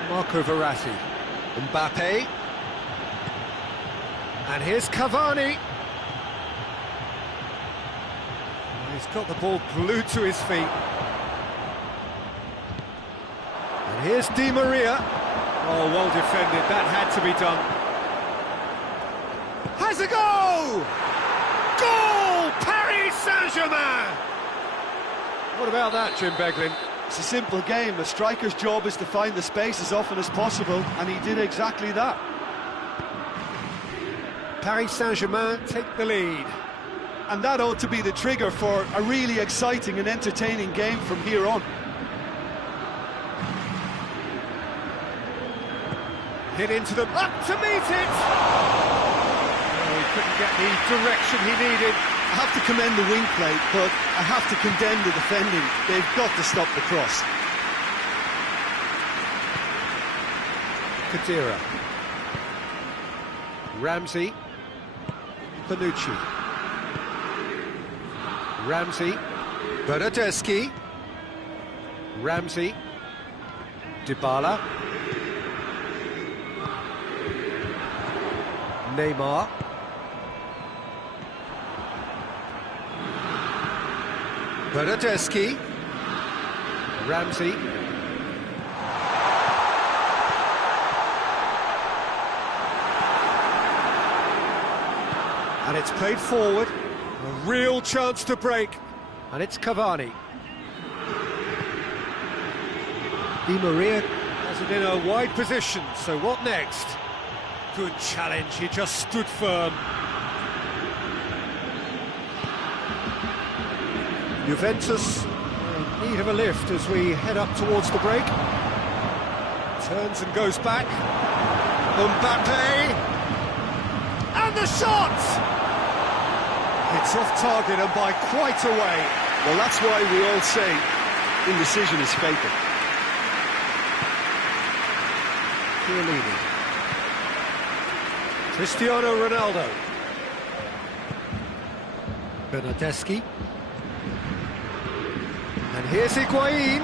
Marco Verratti. Mbappe. And here's Cavani. He's got the ball glued to his feet. And here's Di Maria. Oh, well defended. That had to be done. Has a goal! Goal! Paris Saint-Germain! What about that, Jim Beglin? It's a simple game. A striker's job is to find the space as often as possible, and he did exactly that. Paris Saint-Germain take the lead. And that ought to be the trigger for a really exciting and entertaining game from here on. Hit into them, up to meet it! Oh, he couldn't get the direction he needed. I have to commend the wing play, but I have to condemn the defending. They've got to stop the cross. Kadira. Ramsey. Panucci. Ramsey. Bernardeschi. Ramsey. Dybala. Neymar. Bernardeschi. Ramsey. And it's played forward. A real chance to break. And it's Cavani. Di Maria has it in a wide position, so what next? Good challenge, he just stood firm. Juventus in need of a lift as we head up towards the break. Turns and goes back. Mbappe! And the shot! It's off target and by quite a way. Well, that's why we all say indecision is fatal. Chiellini. Cristiano Ronaldo. Bernardeschi. And here's Higuain.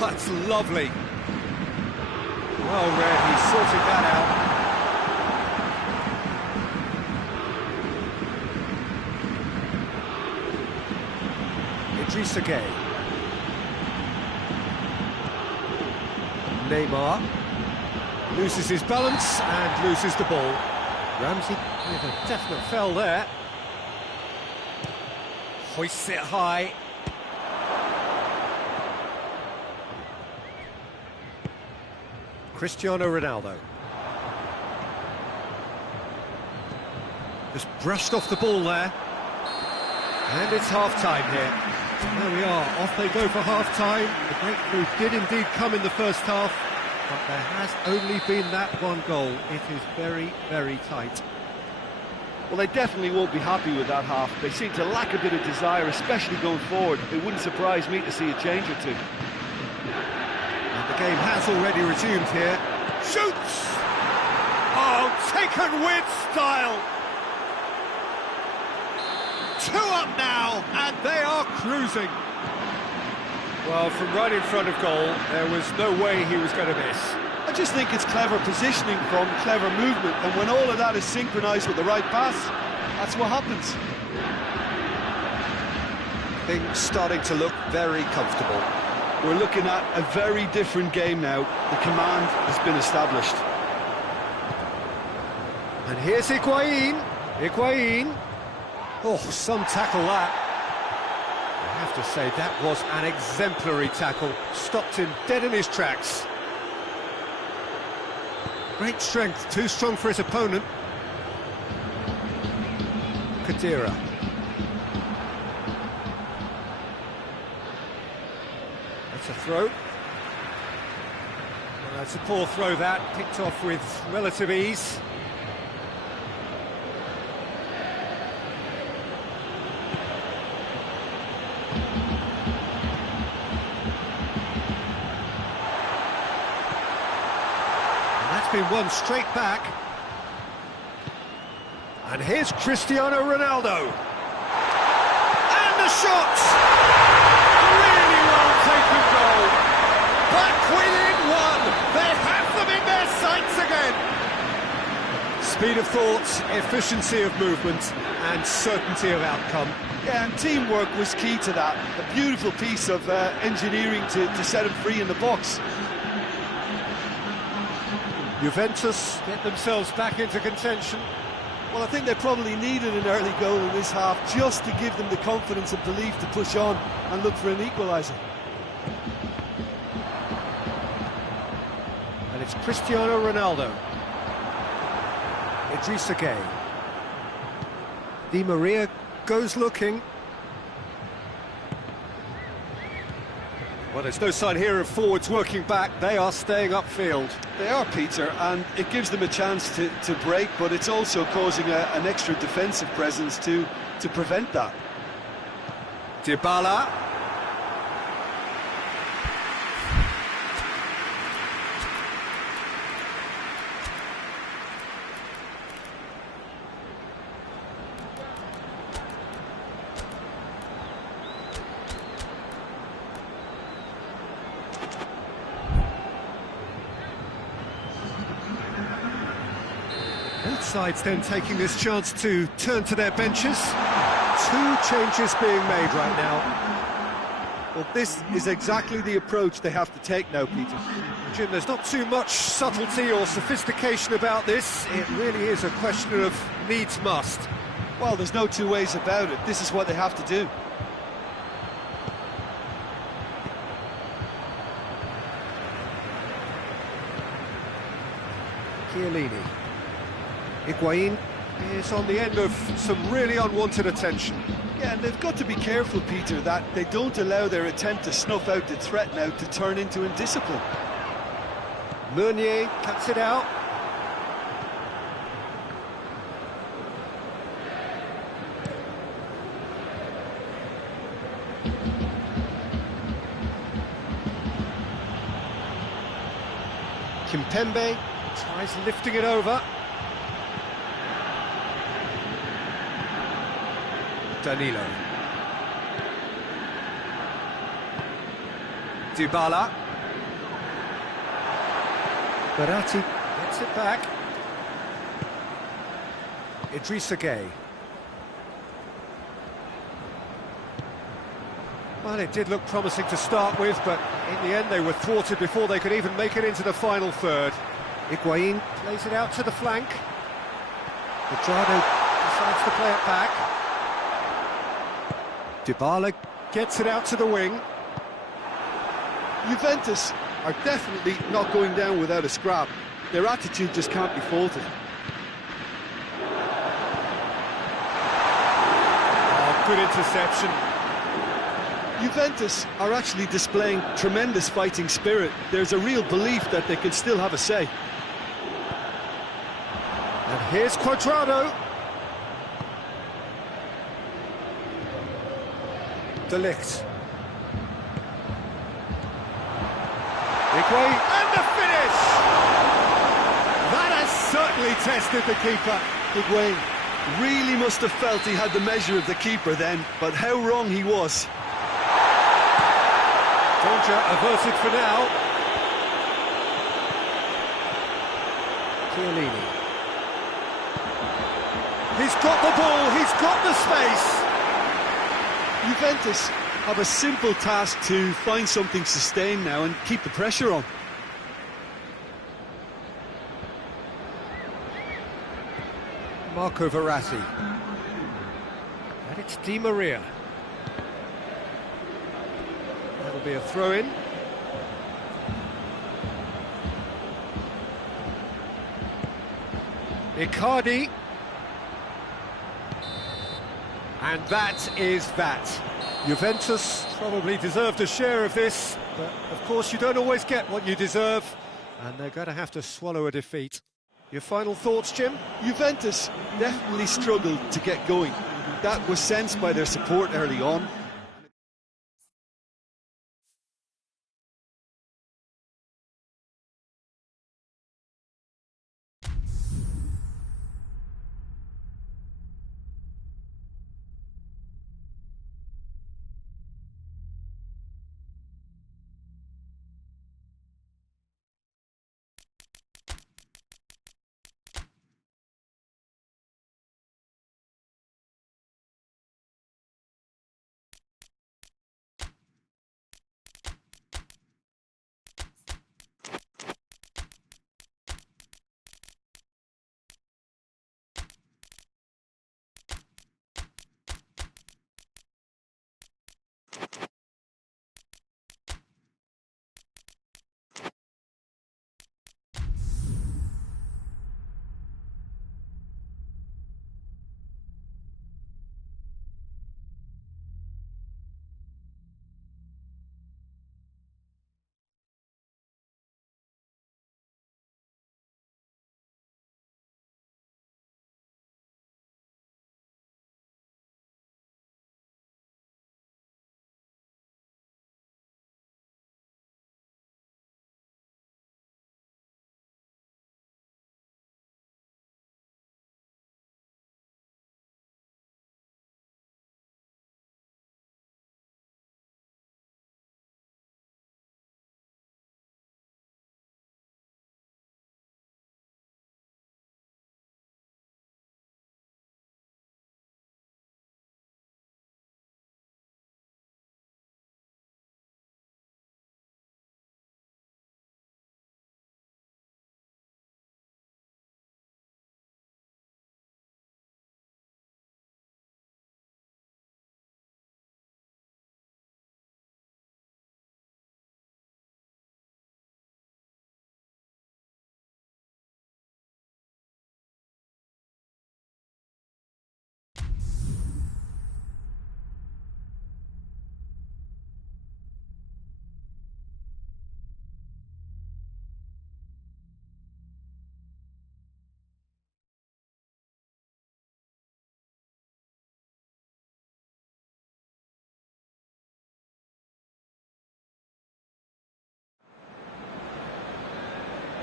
That's lovely. Well read, he sorted that out. Idrissa Gueye. Neymar loses his balance and loses the ball. Ramsey with a definite foul there. Hoists it high. Cristiano Ronaldo. Just brushed off the ball there. And it's half-time here. There we are, off they go for half-time. The breakthrough did indeed come in the first half, but there has only been that one goal. It is very, very tight. Well, they definitely won't be happy with that half. They seem to lack a bit of desire, especially going forward. It wouldn't surprise me to see a change or two. And the game has already resumed here. Shoots! Oh, taken with style! 2 up now, and they are cruising. Well, from right in front of goal, there was no way he was going to miss. I just think it's clever positioning from clever movement, and when all of that is synchronised with the right pass, that's what happens. Things starting to look very comfortable. We're looking at a very different game now. The command has been established. And here's Higuain. Higuain. Oh, some tackle that. I have to say, that was an exemplary tackle. Stopped him dead in his tracks. Great strength, too strong for his opponent. Khedira. That's a throw. Well, it's a poor throw that, picked off with relative ease. Been won straight back. And here's Cristiano Ronaldo. And the shot! Really well taken goal. Back within 1. They have them in their sights again. Speed of thought, efficiency of movement, and certainty of outcome. Yeah, and teamwork was key to that. A beautiful piece of engineering to set him free in the box. Juventus get themselves back into contention. Well, I think they probably needed an early goal in this half just to give them the confidence and belief to push on and look for an equaliser. And it's Cristiano Ronaldo. Idrissa Gueye. Di Maria goes looking. Well, there's no sign here of forwards working back. They are staying upfield. They are, Peter, and it gives them a chance to break, but it's also causing an extra defensive presence to prevent that. Dybala. Both sides then taking this chance to turn to their benches. 2 changes being made right now. Well, this is exactly the approach they have to take now, Peter. Jim, there's not too much subtlety or sophistication about this. It really is a question of needs must. Well, there's no 2 ways about it. This is what they have to do. Chiellini. Higuain is on the end of some really unwanted attention. Yeah, and they've got to be careful, Peter, that they don't allow their attempt to snuff out the threat now to turn into indiscipline. Meunier cuts it out. Kimpembe tries lifting it over. Danilo. Dybala. Verratti gets it back. Idrissa Gueye. Well, it did look promising to start with, but in the end they were thwarted before they could even make it into the final third. Higuain plays it out to the flank. Cuadrado decides to play it back. Dybala gets it out to the wing. Juventus are definitely not going down without a scrap. Their attitude just can't be faulted. Oh, good interception. Juventus are actually displaying tremendous fighting spirit. There's a real belief that they can still have a say. And here's Cuadrado. De Ligt. Higuain, and the finish! That has certainly tested the keeper. Higuain really must have felt he had the measure of the keeper then, but how wrong he was. Danger averted for now. Chiellini. He's got the ball, he's got the space. Juventus have a simple task to find something sustained now and keep the pressure on. Marco Verratti. And it's Di Maria. That'll be a throw-in. Icardi. And that is that. Juventus probably deserved a share of this, but of course you don't always get what you deserve, and they're going to have to swallow a defeat. Your final thoughts, Jim? Juventus definitely struggled to get going. That was sensed by their support early on.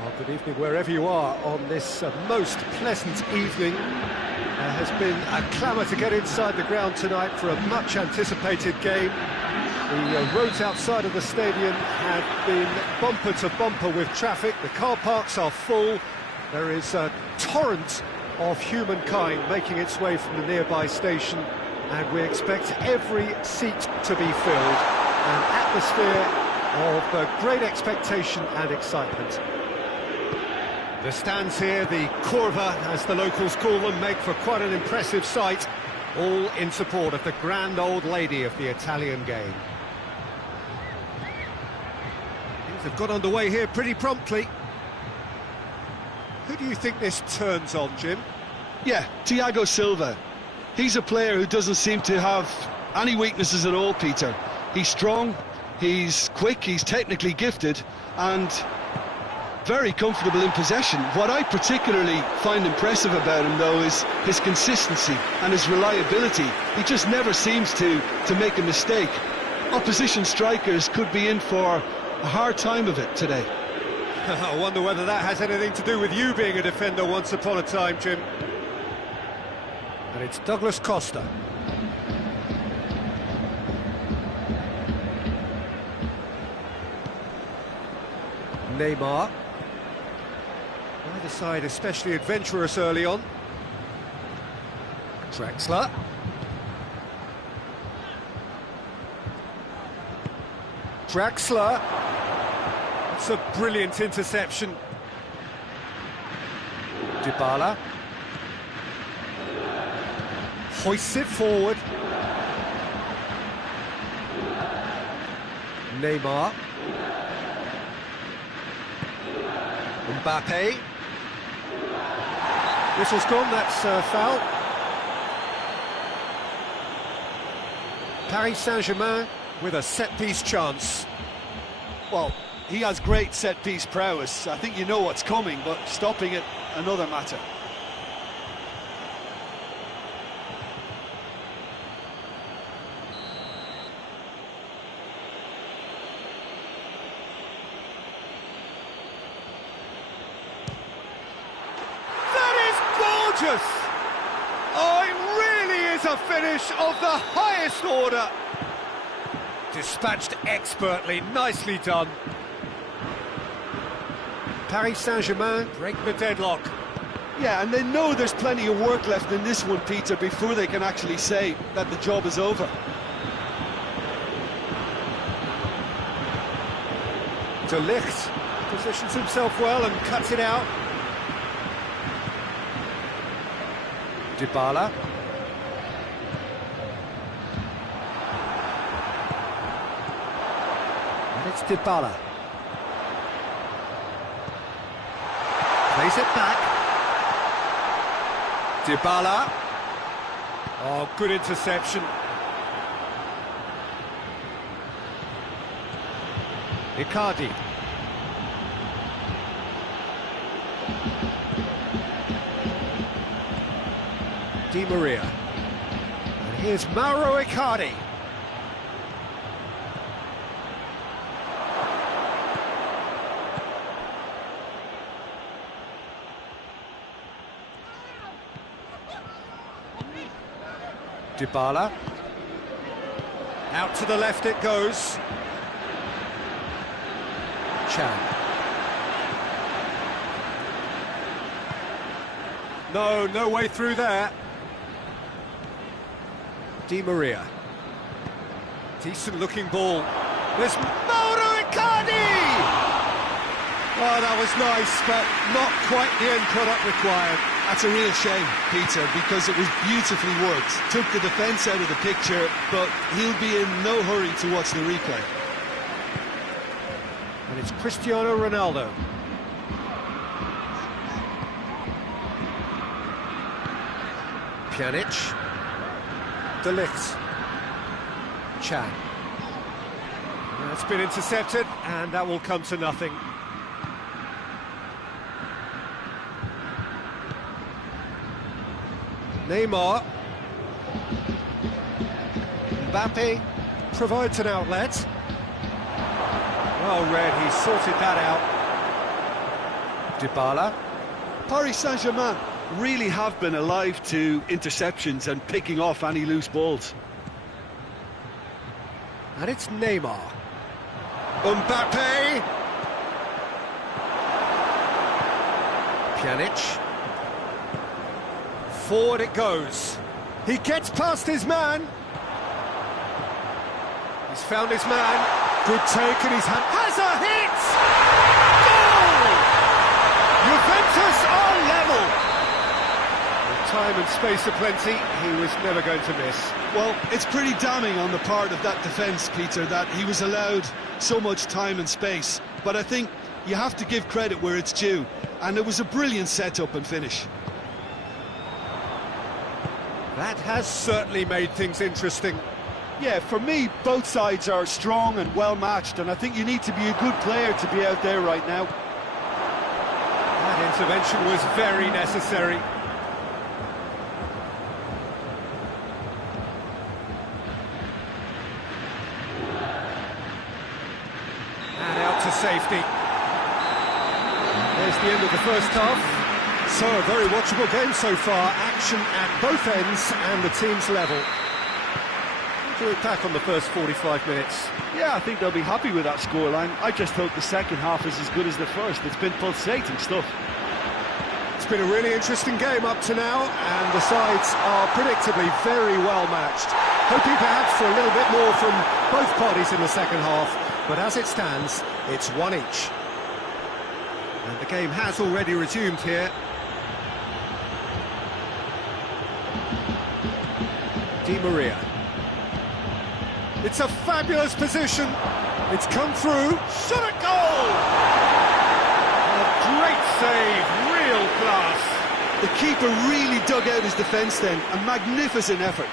Well, good evening wherever you are on this most pleasant evening. There has been a clamour to get inside the ground tonight for a much-anticipated game. The roads outside of the stadium have been bumper to bumper with traffic. The car parks are full. There is a torrent of humankind making its way from the nearby station and we expect every seat to be filled. An atmosphere of great expectation and excitement. The stands here, the curva, as the locals call them, make for quite an impressive sight, all in support of the grand old lady of the Italian game. Things have got underway here pretty promptly. Who do you think this turns on, Jim? Yeah, Thiago Silva. He's a player who doesn't seem to have any weaknesses at all, Peter. He's strong, he's quick, he's technically gifted, and very comfortable in possession. What I particularly find impressive about him, though, is his consistency and his reliability. He just never seems to make a mistake. Opposition strikers could be in for a hard time of it today. I wonder whether that has anything to do with you being a defender once upon a time, Jim. And it's Douglas Costa. Neymar. Either side especially adventurous early on. Drexler. Draxler. It's a brilliant interception. Dybala. Hoists it forward. Neymar. Mbappe. Whistle's gone, that's foul. Paris Saint-Germain with a set-piece chance. Well, he has great set-piece prowess. I think you know what's coming, but stopping it, another matter. Oh, it really is a finish of the highest order. Dispatched expertly, nicely done. Paris Saint-Germain break the deadlock. Yeah, and they know there's plenty of work left in this one, Peter, before they can actually say that the job is over. De Ligt positions himself well and cuts it out. Dybala. And it's Dybala. Plays it back. Dybala. Oh, good interception. Icardi. Di Maria. And here's Mauro Icardi. Dybala. Out to the left it goes. Chan. No way through there. Di Maria. Decent looking ball. There's Mauro Icardi! Oh, that was nice, but not quite the end product required. That's a real shame, Peter, because it was beautifully worked. Took the defence out of the picture, but he'll be in no hurry to watch the replay. And it's Cristiano Ronaldo. Pjanic. De Ligt. Chan. That's been intercepted, and that will come to nothing. Neymar. Mbappe provides an outlet. Well read, he sorted that out. Dybala. Paris Saint-Germain really have been alive to interceptions and picking off any loose balls. And it's Neymar. Mbappe. Pjanic. Forward it goes. He gets past his man. He's found his man. Good take, and has a hit! Goal! Juventus are level. With time and space aplenty, he was never going to miss. Well, it's pretty damning on the part of that defence, Peter, that he was allowed so much time and space. But I think you have to give credit where it's due, and it was a brilliant set-up and finish. That has certainly made things interesting. Yeah, for me, both sides are strong and well-matched, and I think you need to be a good player to be out there right now. That intervention was very necessary. And out to safety. There's the end of the first half. So, a very watchable game so far. Action at both ends and the team's level. What do we pack on the first 45 minutes? Yeah, I think they'll be happy with that scoreline. I just hope the second half is as good as the first. It's been pulsating stuff. It's been a really interesting game up to now, and the sides are predictably very well matched. Hoping perhaps for a little bit more from both parties in the second half, but as it stands, it's one each. And the game has already resumed here. Di Maria. It's a fabulous position. It's come through. Shot at goal! A great save, real class. The keeper really dug out his defence then. A magnificent effort.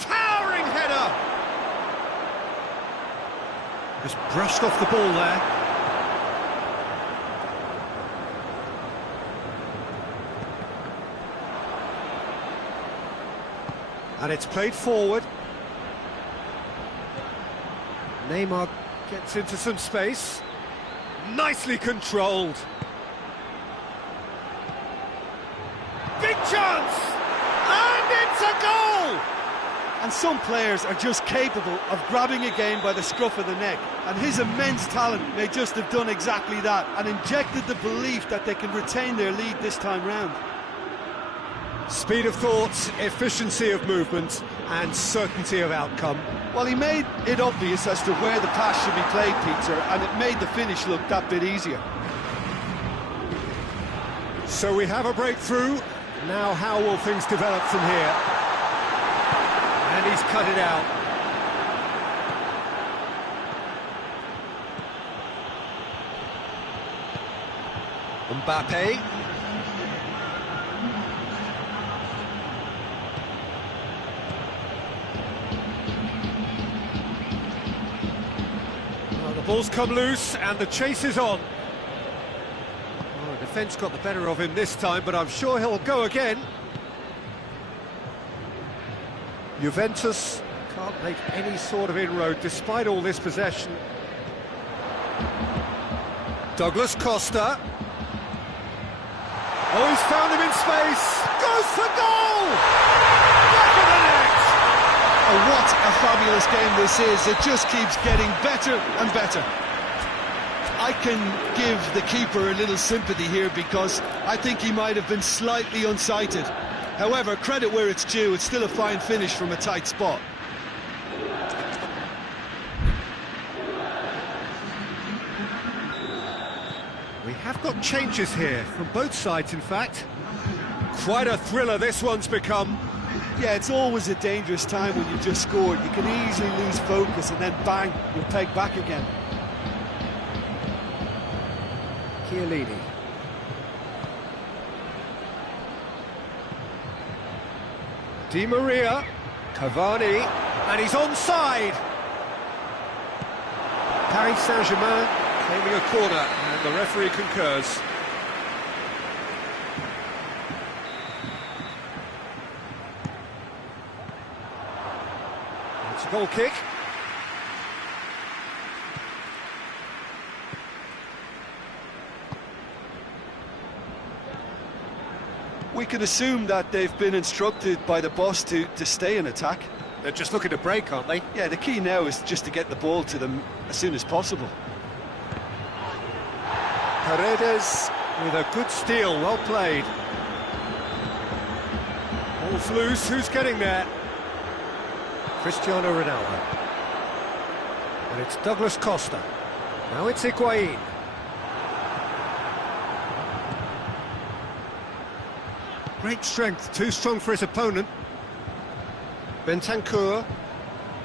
Towering header! Just brushed off the ball there. And it's played forward. Neymar gets into some space. Nicely controlled. Big chance! And it's a goal! And some players are just capable of grabbing a game by the scruff of the neck. And his immense talent may just have done exactly that and injected the belief that they can retain their lead this time round. Speed of thought, efficiency of movement, and certainty of outcome. Well, he made it obvious as to where the pass should be played, Peter, and it made the finish look that bit easier. So we have a breakthrough. Now how will things develop from here? And he's cut it out. Mbappe. Well, the ball's come loose and the chase is on. Well, the defence got the better of him this time, but I'm sure he'll go again. Juventus can't make any sort of inroad despite all this possession. Douglas Costa. Oh, he's found him in space. Goes for goal! Back of the net! Oh, what a fabulous game this is. It just keeps getting better and better. I can give the keeper a little sympathy here because I think he might have been slightly unsighted. However, credit where it's due, it's still a fine finish from a tight spot. We have got changes here, from both sides in fact. Quite a thriller this one's become. Yeah, it's always a dangerous time when you've just scored. You can easily lose focus and then bang, you're pegged back again. Chiellini. Di Maria. Cavani. And he's onside. Paris Saint-Germain claiming a corner, and the referee concurs. It's a goal kick. We can assume that they've been instructed by the boss to stay in attack. They're just looking to break, aren't they? Yeah, the key now is just to get the ball to them as soon as possible. Paredes, with a good steal, well played. Ball's loose, who's getting there? Cristiano Ronaldo. And it's Douglas Costa. Now it's Higuain. Great strength, too strong for his opponent. Bentancur.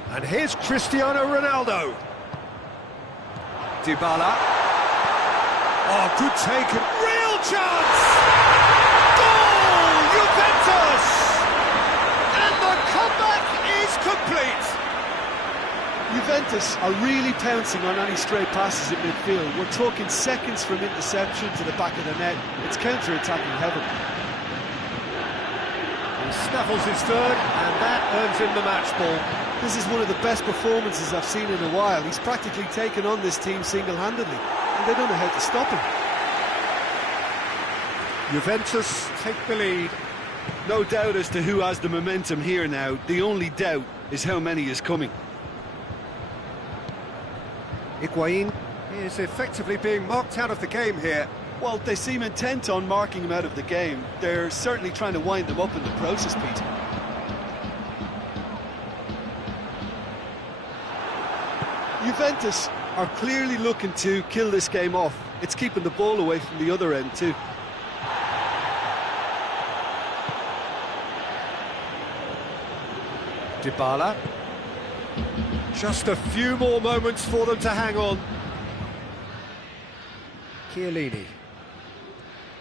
And here's Cristiano Ronaldo. Dybala. Oh, good take, and real chance! Goal! Juventus! And the comeback is complete! Juventus are really pouncing on any stray passes in midfield. We're talking seconds from interception to the back of the net. It's counter-attacking heaven. He snaffles his third, and that earns him the match ball. This is one of the best performances I've seen in a while. He's practically taken on this team single-handedly, and they don't know how to stop him. Juventus take the lead. No doubt as to who has the momentum here now. The only doubt is how many is coming. Higuain is effectively being marked out of the game here. Well, they seem intent on marking him out of the game. They're certainly trying to wind him up in the process, Pete. Juventus are clearly looking to kill this game off. It's keeping the ball away from the other end too. Dybala. Just a few more moments for them to hang on. Chiellini.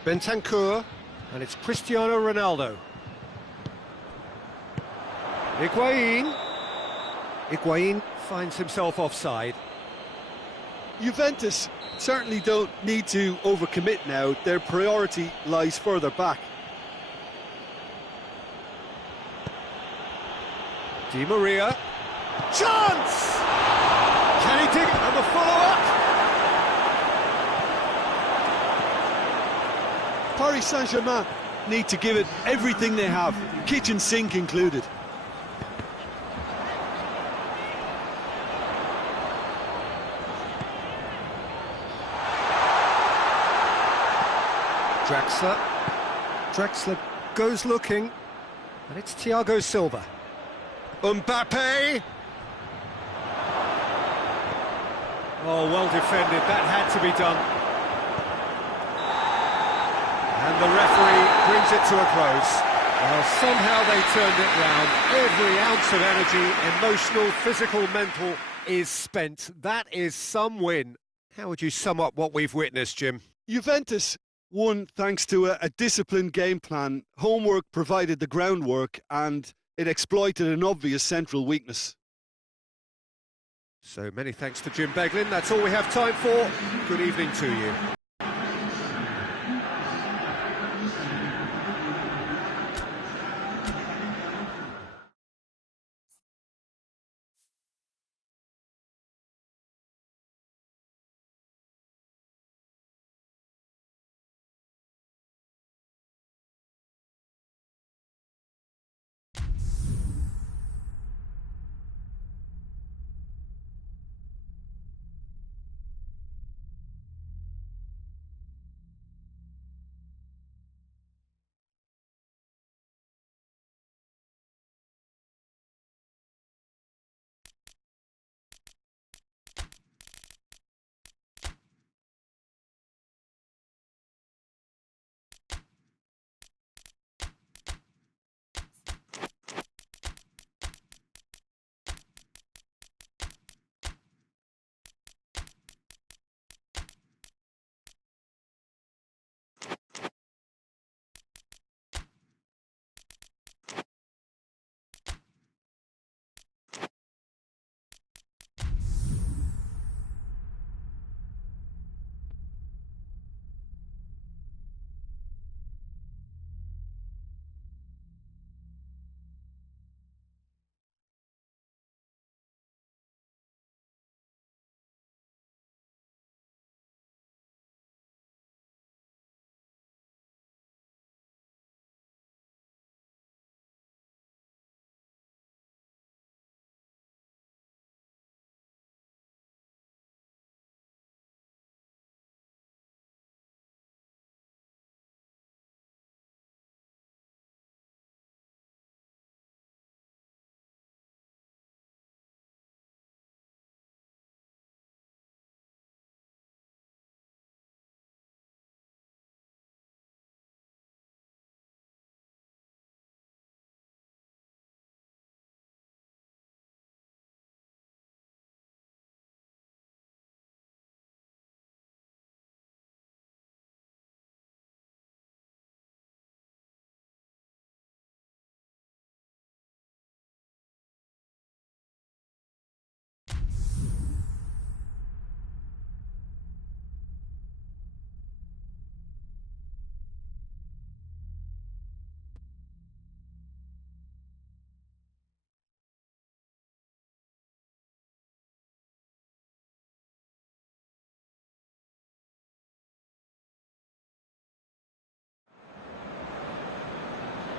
Bentancur. And it's Cristiano Ronaldo. Higuain. Higuain finds himself offside. Juventus certainly don't need to overcommit now. Their priority lies further back. Di Maria. Chance! Can he dig it? And the follow-up? Paris Saint-Germain need to give it everything they have, kitchen sink included. Draxler goes looking, and it's Thiago Silva. Mbappe! Oh, well defended, that had to be done. And the referee brings it to a close. Well, somehow they turned it round. Every ounce of energy, emotional, physical, mental, is spent. That is some win. How would you sum up what we've witnessed, Jim? Juventus won thanks to a disciplined game plan. Homework provided the groundwork, and it exploited an obvious central weakness. So many thanks to Jim Beglin. That's all we have time for. Good evening to you.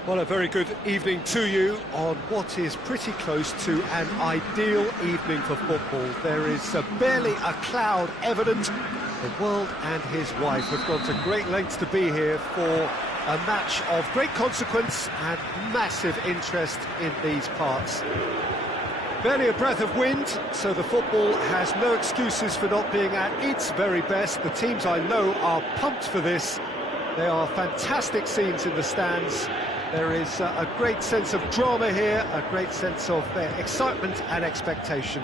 Well, a very good evening to you on what is pretty close to an ideal evening for football. There is barely a cloud evident. The world and his wife have gone to great lengths to be here for a match of great consequence and massive interest in these parts. Barely a breath of wind, so the football has no excuses for not being at its very best. The teams I know are pumped for this. There are fantastic scenes in the stands. There is a great sense of drama here, a great sense of excitement and expectation.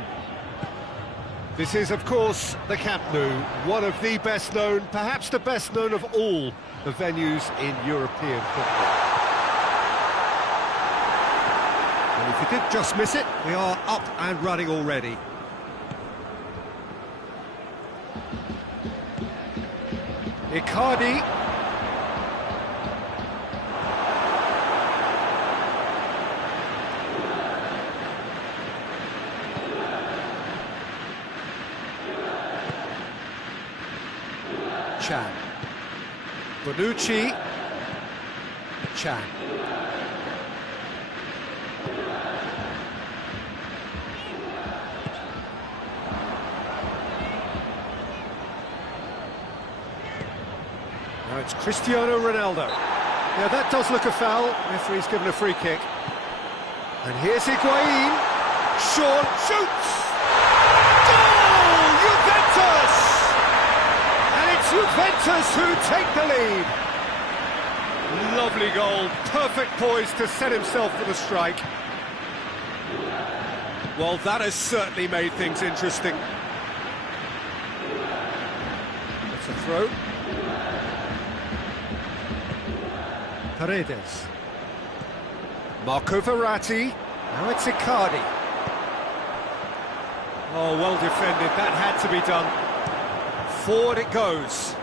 This is, of course, the Camp Nou, one of the best known, perhaps the best known of all the venues in European football. And if you did just miss it, we are up and running already. Icardi. Chan. Bonucci. Chan. Now it's Cristiano Ronaldo. Now that does look a foul. Referee's given a free kick. And here's Higuain. Sean shoots! Goal! Juventus! Juventus who take the lead. Lovely goal, perfect poise to set himself for the strike. Well, that has certainly made things interesting. It's a throw. Paredes. Marco Verratti. Now it's Icardi. Oh, well defended, that had to be done. Forward it goes.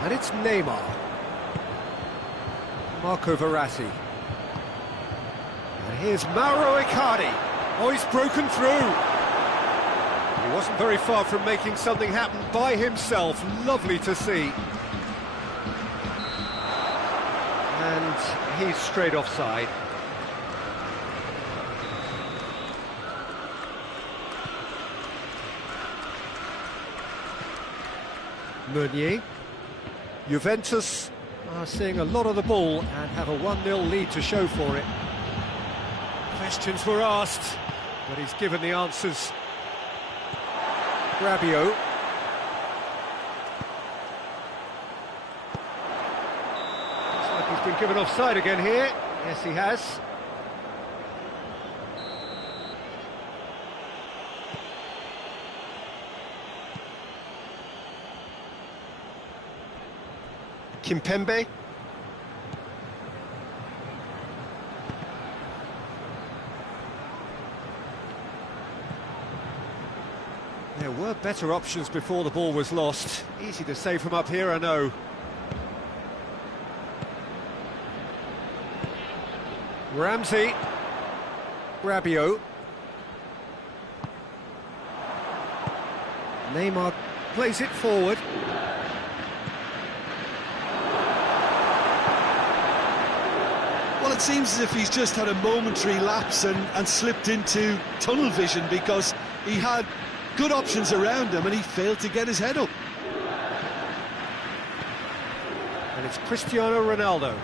And it's Neymar. Marco Verratti. And here's Mauro Icardi. Oh, he's broken through. He wasn't very far from making something happen by himself. Lovely to see. And he's straight offside. Meunier. Juventus are seeing a lot of the ball and have a 1-0 lead to show for it. Questions were asked, but he's given the answers. Rabiot. Looks like he's been given offside again here. Yes, he has. Kimpembe. There were better options before the ball was lost. Easy to say from up here, I know. Ramsey. Rabiot. Neymar plays it forward. Well, it seems as if he's just had a momentary lapse and slipped into tunnel vision, because he had good options around him and he failed to get his head up. And it's Cristiano Ronaldo.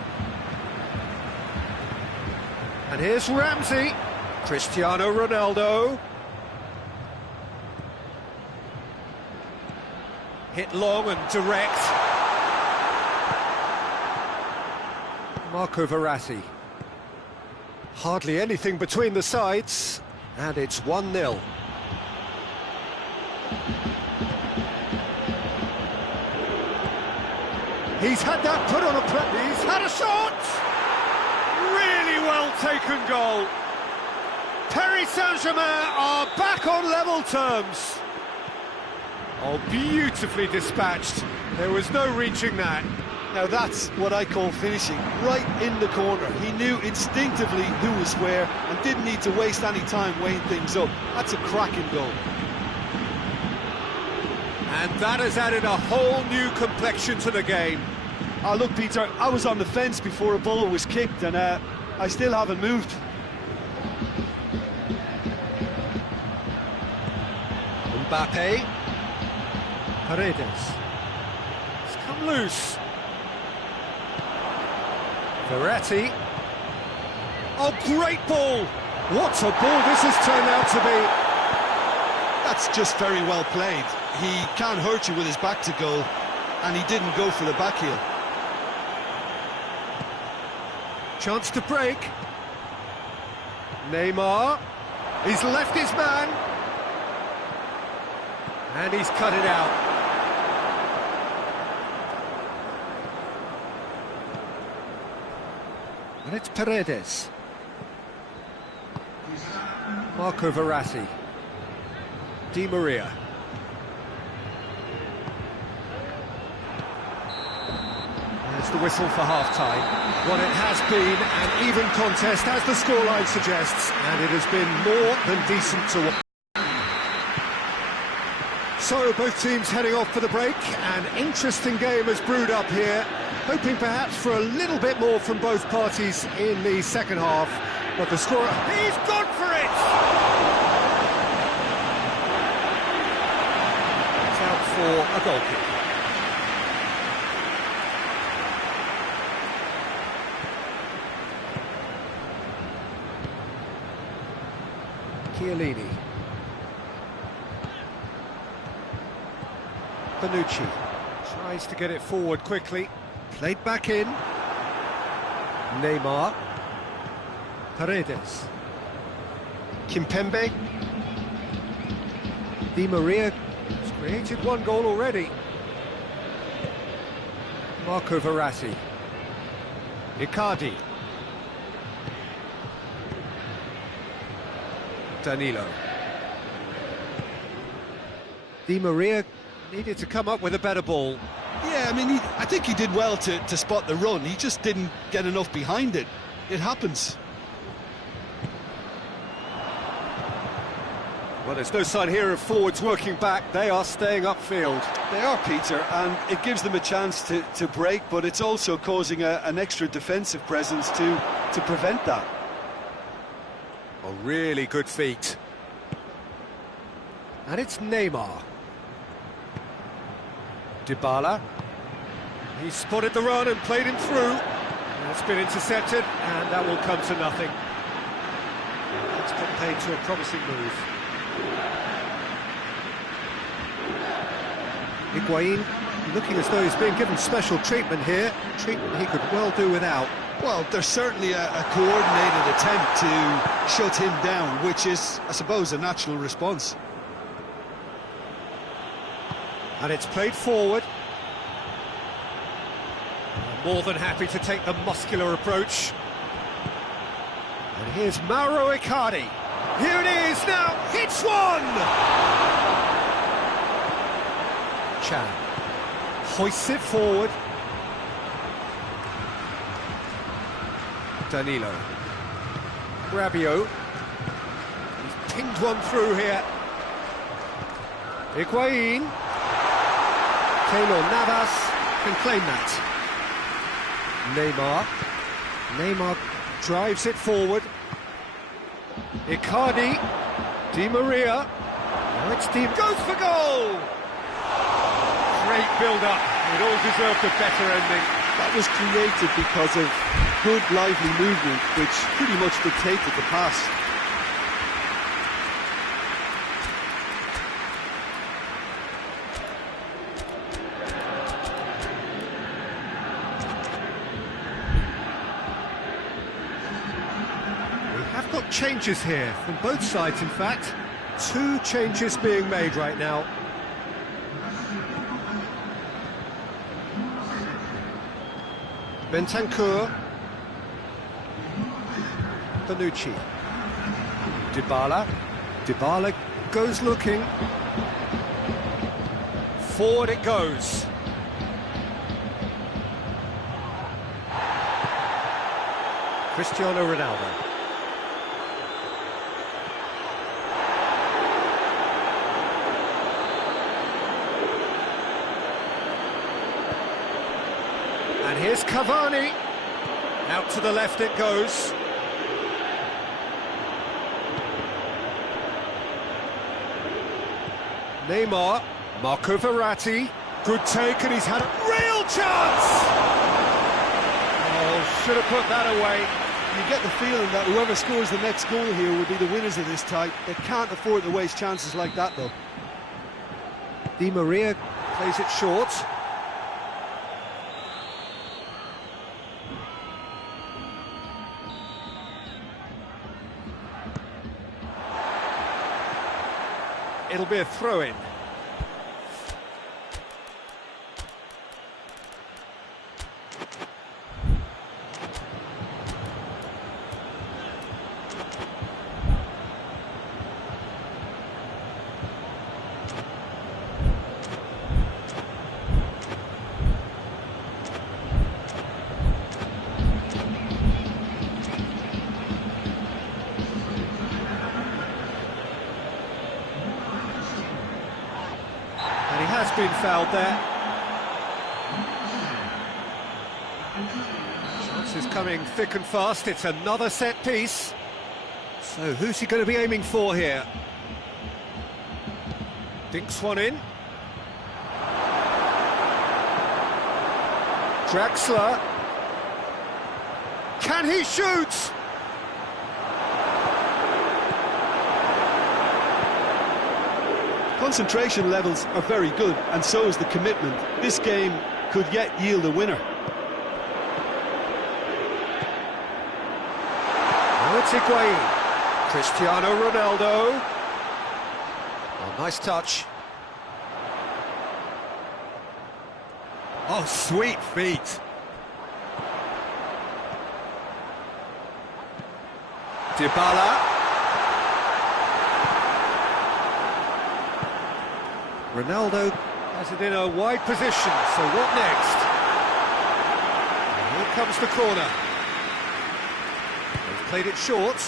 And here's Ramsey. Cristiano Ronaldo. Hit long and direct. Marco Verratti. Hardly anything between the sides, and it's 1-0. He's had that put on a play. He's had a shot! Really well taken goal. Paris Saint-Germain are back on level terms. Oh, beautifully dispatched. There was no reaching that. Now that's what I call finishing, right in the corner. He knew instinctively who was where and didn't need to waste any time weighing things up. That's a cracking goal. And that has added a whole new complexion to the game. Oh, look, Peter, I was on the fence before a ball was kicked, and I still haven't moved. Mbappe. Paredes. It's come loose. Verratti. Oh, great ball! What a ball this has turned out to be. That's just very well played. He can't hurt you with his back to goal, and he didn't go for the back heel. Chance to break. Neymar. He's left his man. And he's cut it out. And it's Paredes. Marco Verratti. Di Maria. There's the whistle for half-time. What it has been an even contest, as the scoreline suggests, and it has been more than decent to watch. So both teams heading off for the break. An interesting game has brewed up here, hoping perhaps for a little bit more from both parties in the second half. But the scorer, he's gone for it! It's out for a goal kick. Chiellini. Bonucci tries to get it forward quickly. Played back in. Neymar. Paredes. Kimpembe. Di Maria has created one goal already. Marco Verratti. Icardi. Danilo. Di Maria needed to come up with a better ball. Yeah, I mean, I think he did well to spot the run. He just didn't get enough behind it. It happens. Well, there's no sign here of forwards working back. They are staying upfield. They are, Peter, and it gives them a chance to break, but it's also causing an extra defensive presence to prevent that. Oh, really good feet. And it's Neymar. Dybala. He spotted the run and played him through. That's been intercepted, and that will come to nothing. That's got paid to a promising move. Higuain looking as though he's being given special treatment here. Treatment he could well do without. Well, there's certainly a coordinated attempt to shut him down, which is, I suppose, a natural response. And it's played forward. More than happy to take the muscular approach. And here's Mauro Icardi. Here it is now, hits one! Chan hoists it forward. Danilo. Rabiot. He's pinged one through here. Higuain. Keylor Navas can claim that. Neymar drives it forward. Icardi. Di Maria. Now it's goes for goal! Great build-up. It all deserved a better ending. That was created because of good, lively movement, which pretty much dictated the pass. We have got changes here from both sides, in fact. 2 changes being made right now. Bentancur. Bonucci. Dybala goes looking. Forward it goes. Cristiano Ronaldo. And here's Cavani. Out to the left it goes. Neymar, Marco Verratti, good take, and he's had a real chance! Oh, should have put that away. You get the feeling that whoever scores the next goal here will be the winners of this tie. They can't afford to waste chances like that, though. Di Maria plays it short. It'll be a throw-in. Has been fouled there. Chances coming thick and fast. It's another set piece. So who's he going to be aiming for here? Dinks one in. Draxler. Can he shoot? Concentration levels are very good, and so is the commitment. This game could yet yield a winner. Now it's Higuain. Cristiano Ronaldo. Oh, nice touch. Oh, sweet feet. Dybala. Ronaldo has it in a wide position, so what next? And here comes the corner. They've played it short.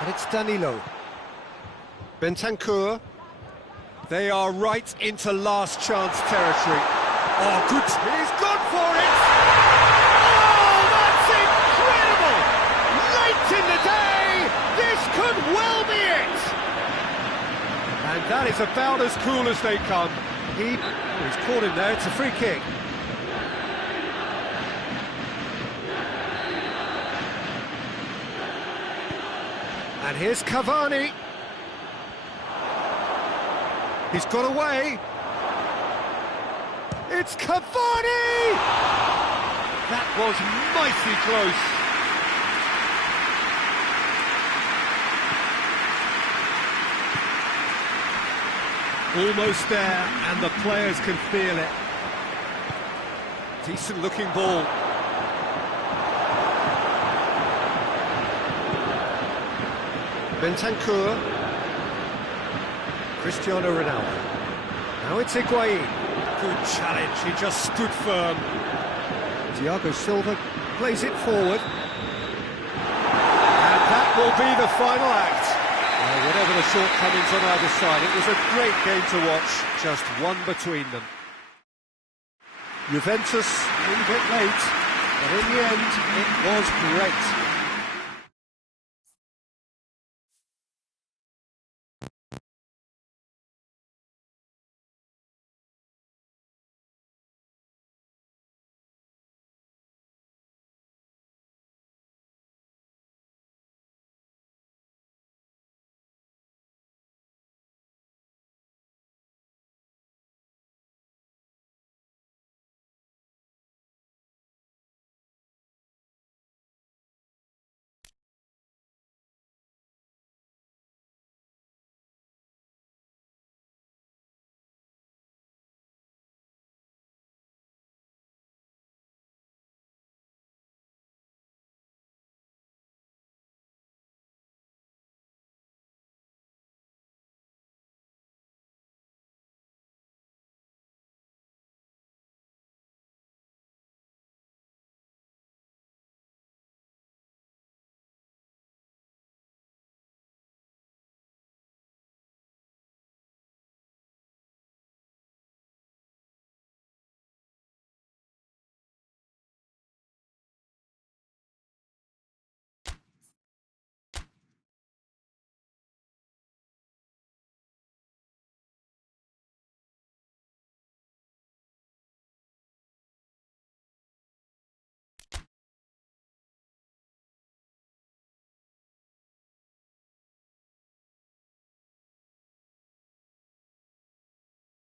And it's Danilo. Bentancur. They are right into last chance territory. Oh, good. He's gone for it! Oh, that's incredible! Late in the day, this could well be it! And that is about as cool as they come. He's caught him there, it's a free kick. And here's Cavani. He's got away. It's Cavani! That was mighty close. Almost there, and the players can feel it. Decent looking ball. Bentancur. Cristiano Ronaldo. Now it's Higuain. Good challenge, he just stood firm. Thiago Silva plays it forward. And that will be the final act. Whatever the shortcomings on either side, it was a great game to watch, just one between them. Juventus a little bit late, but in the end, it was great.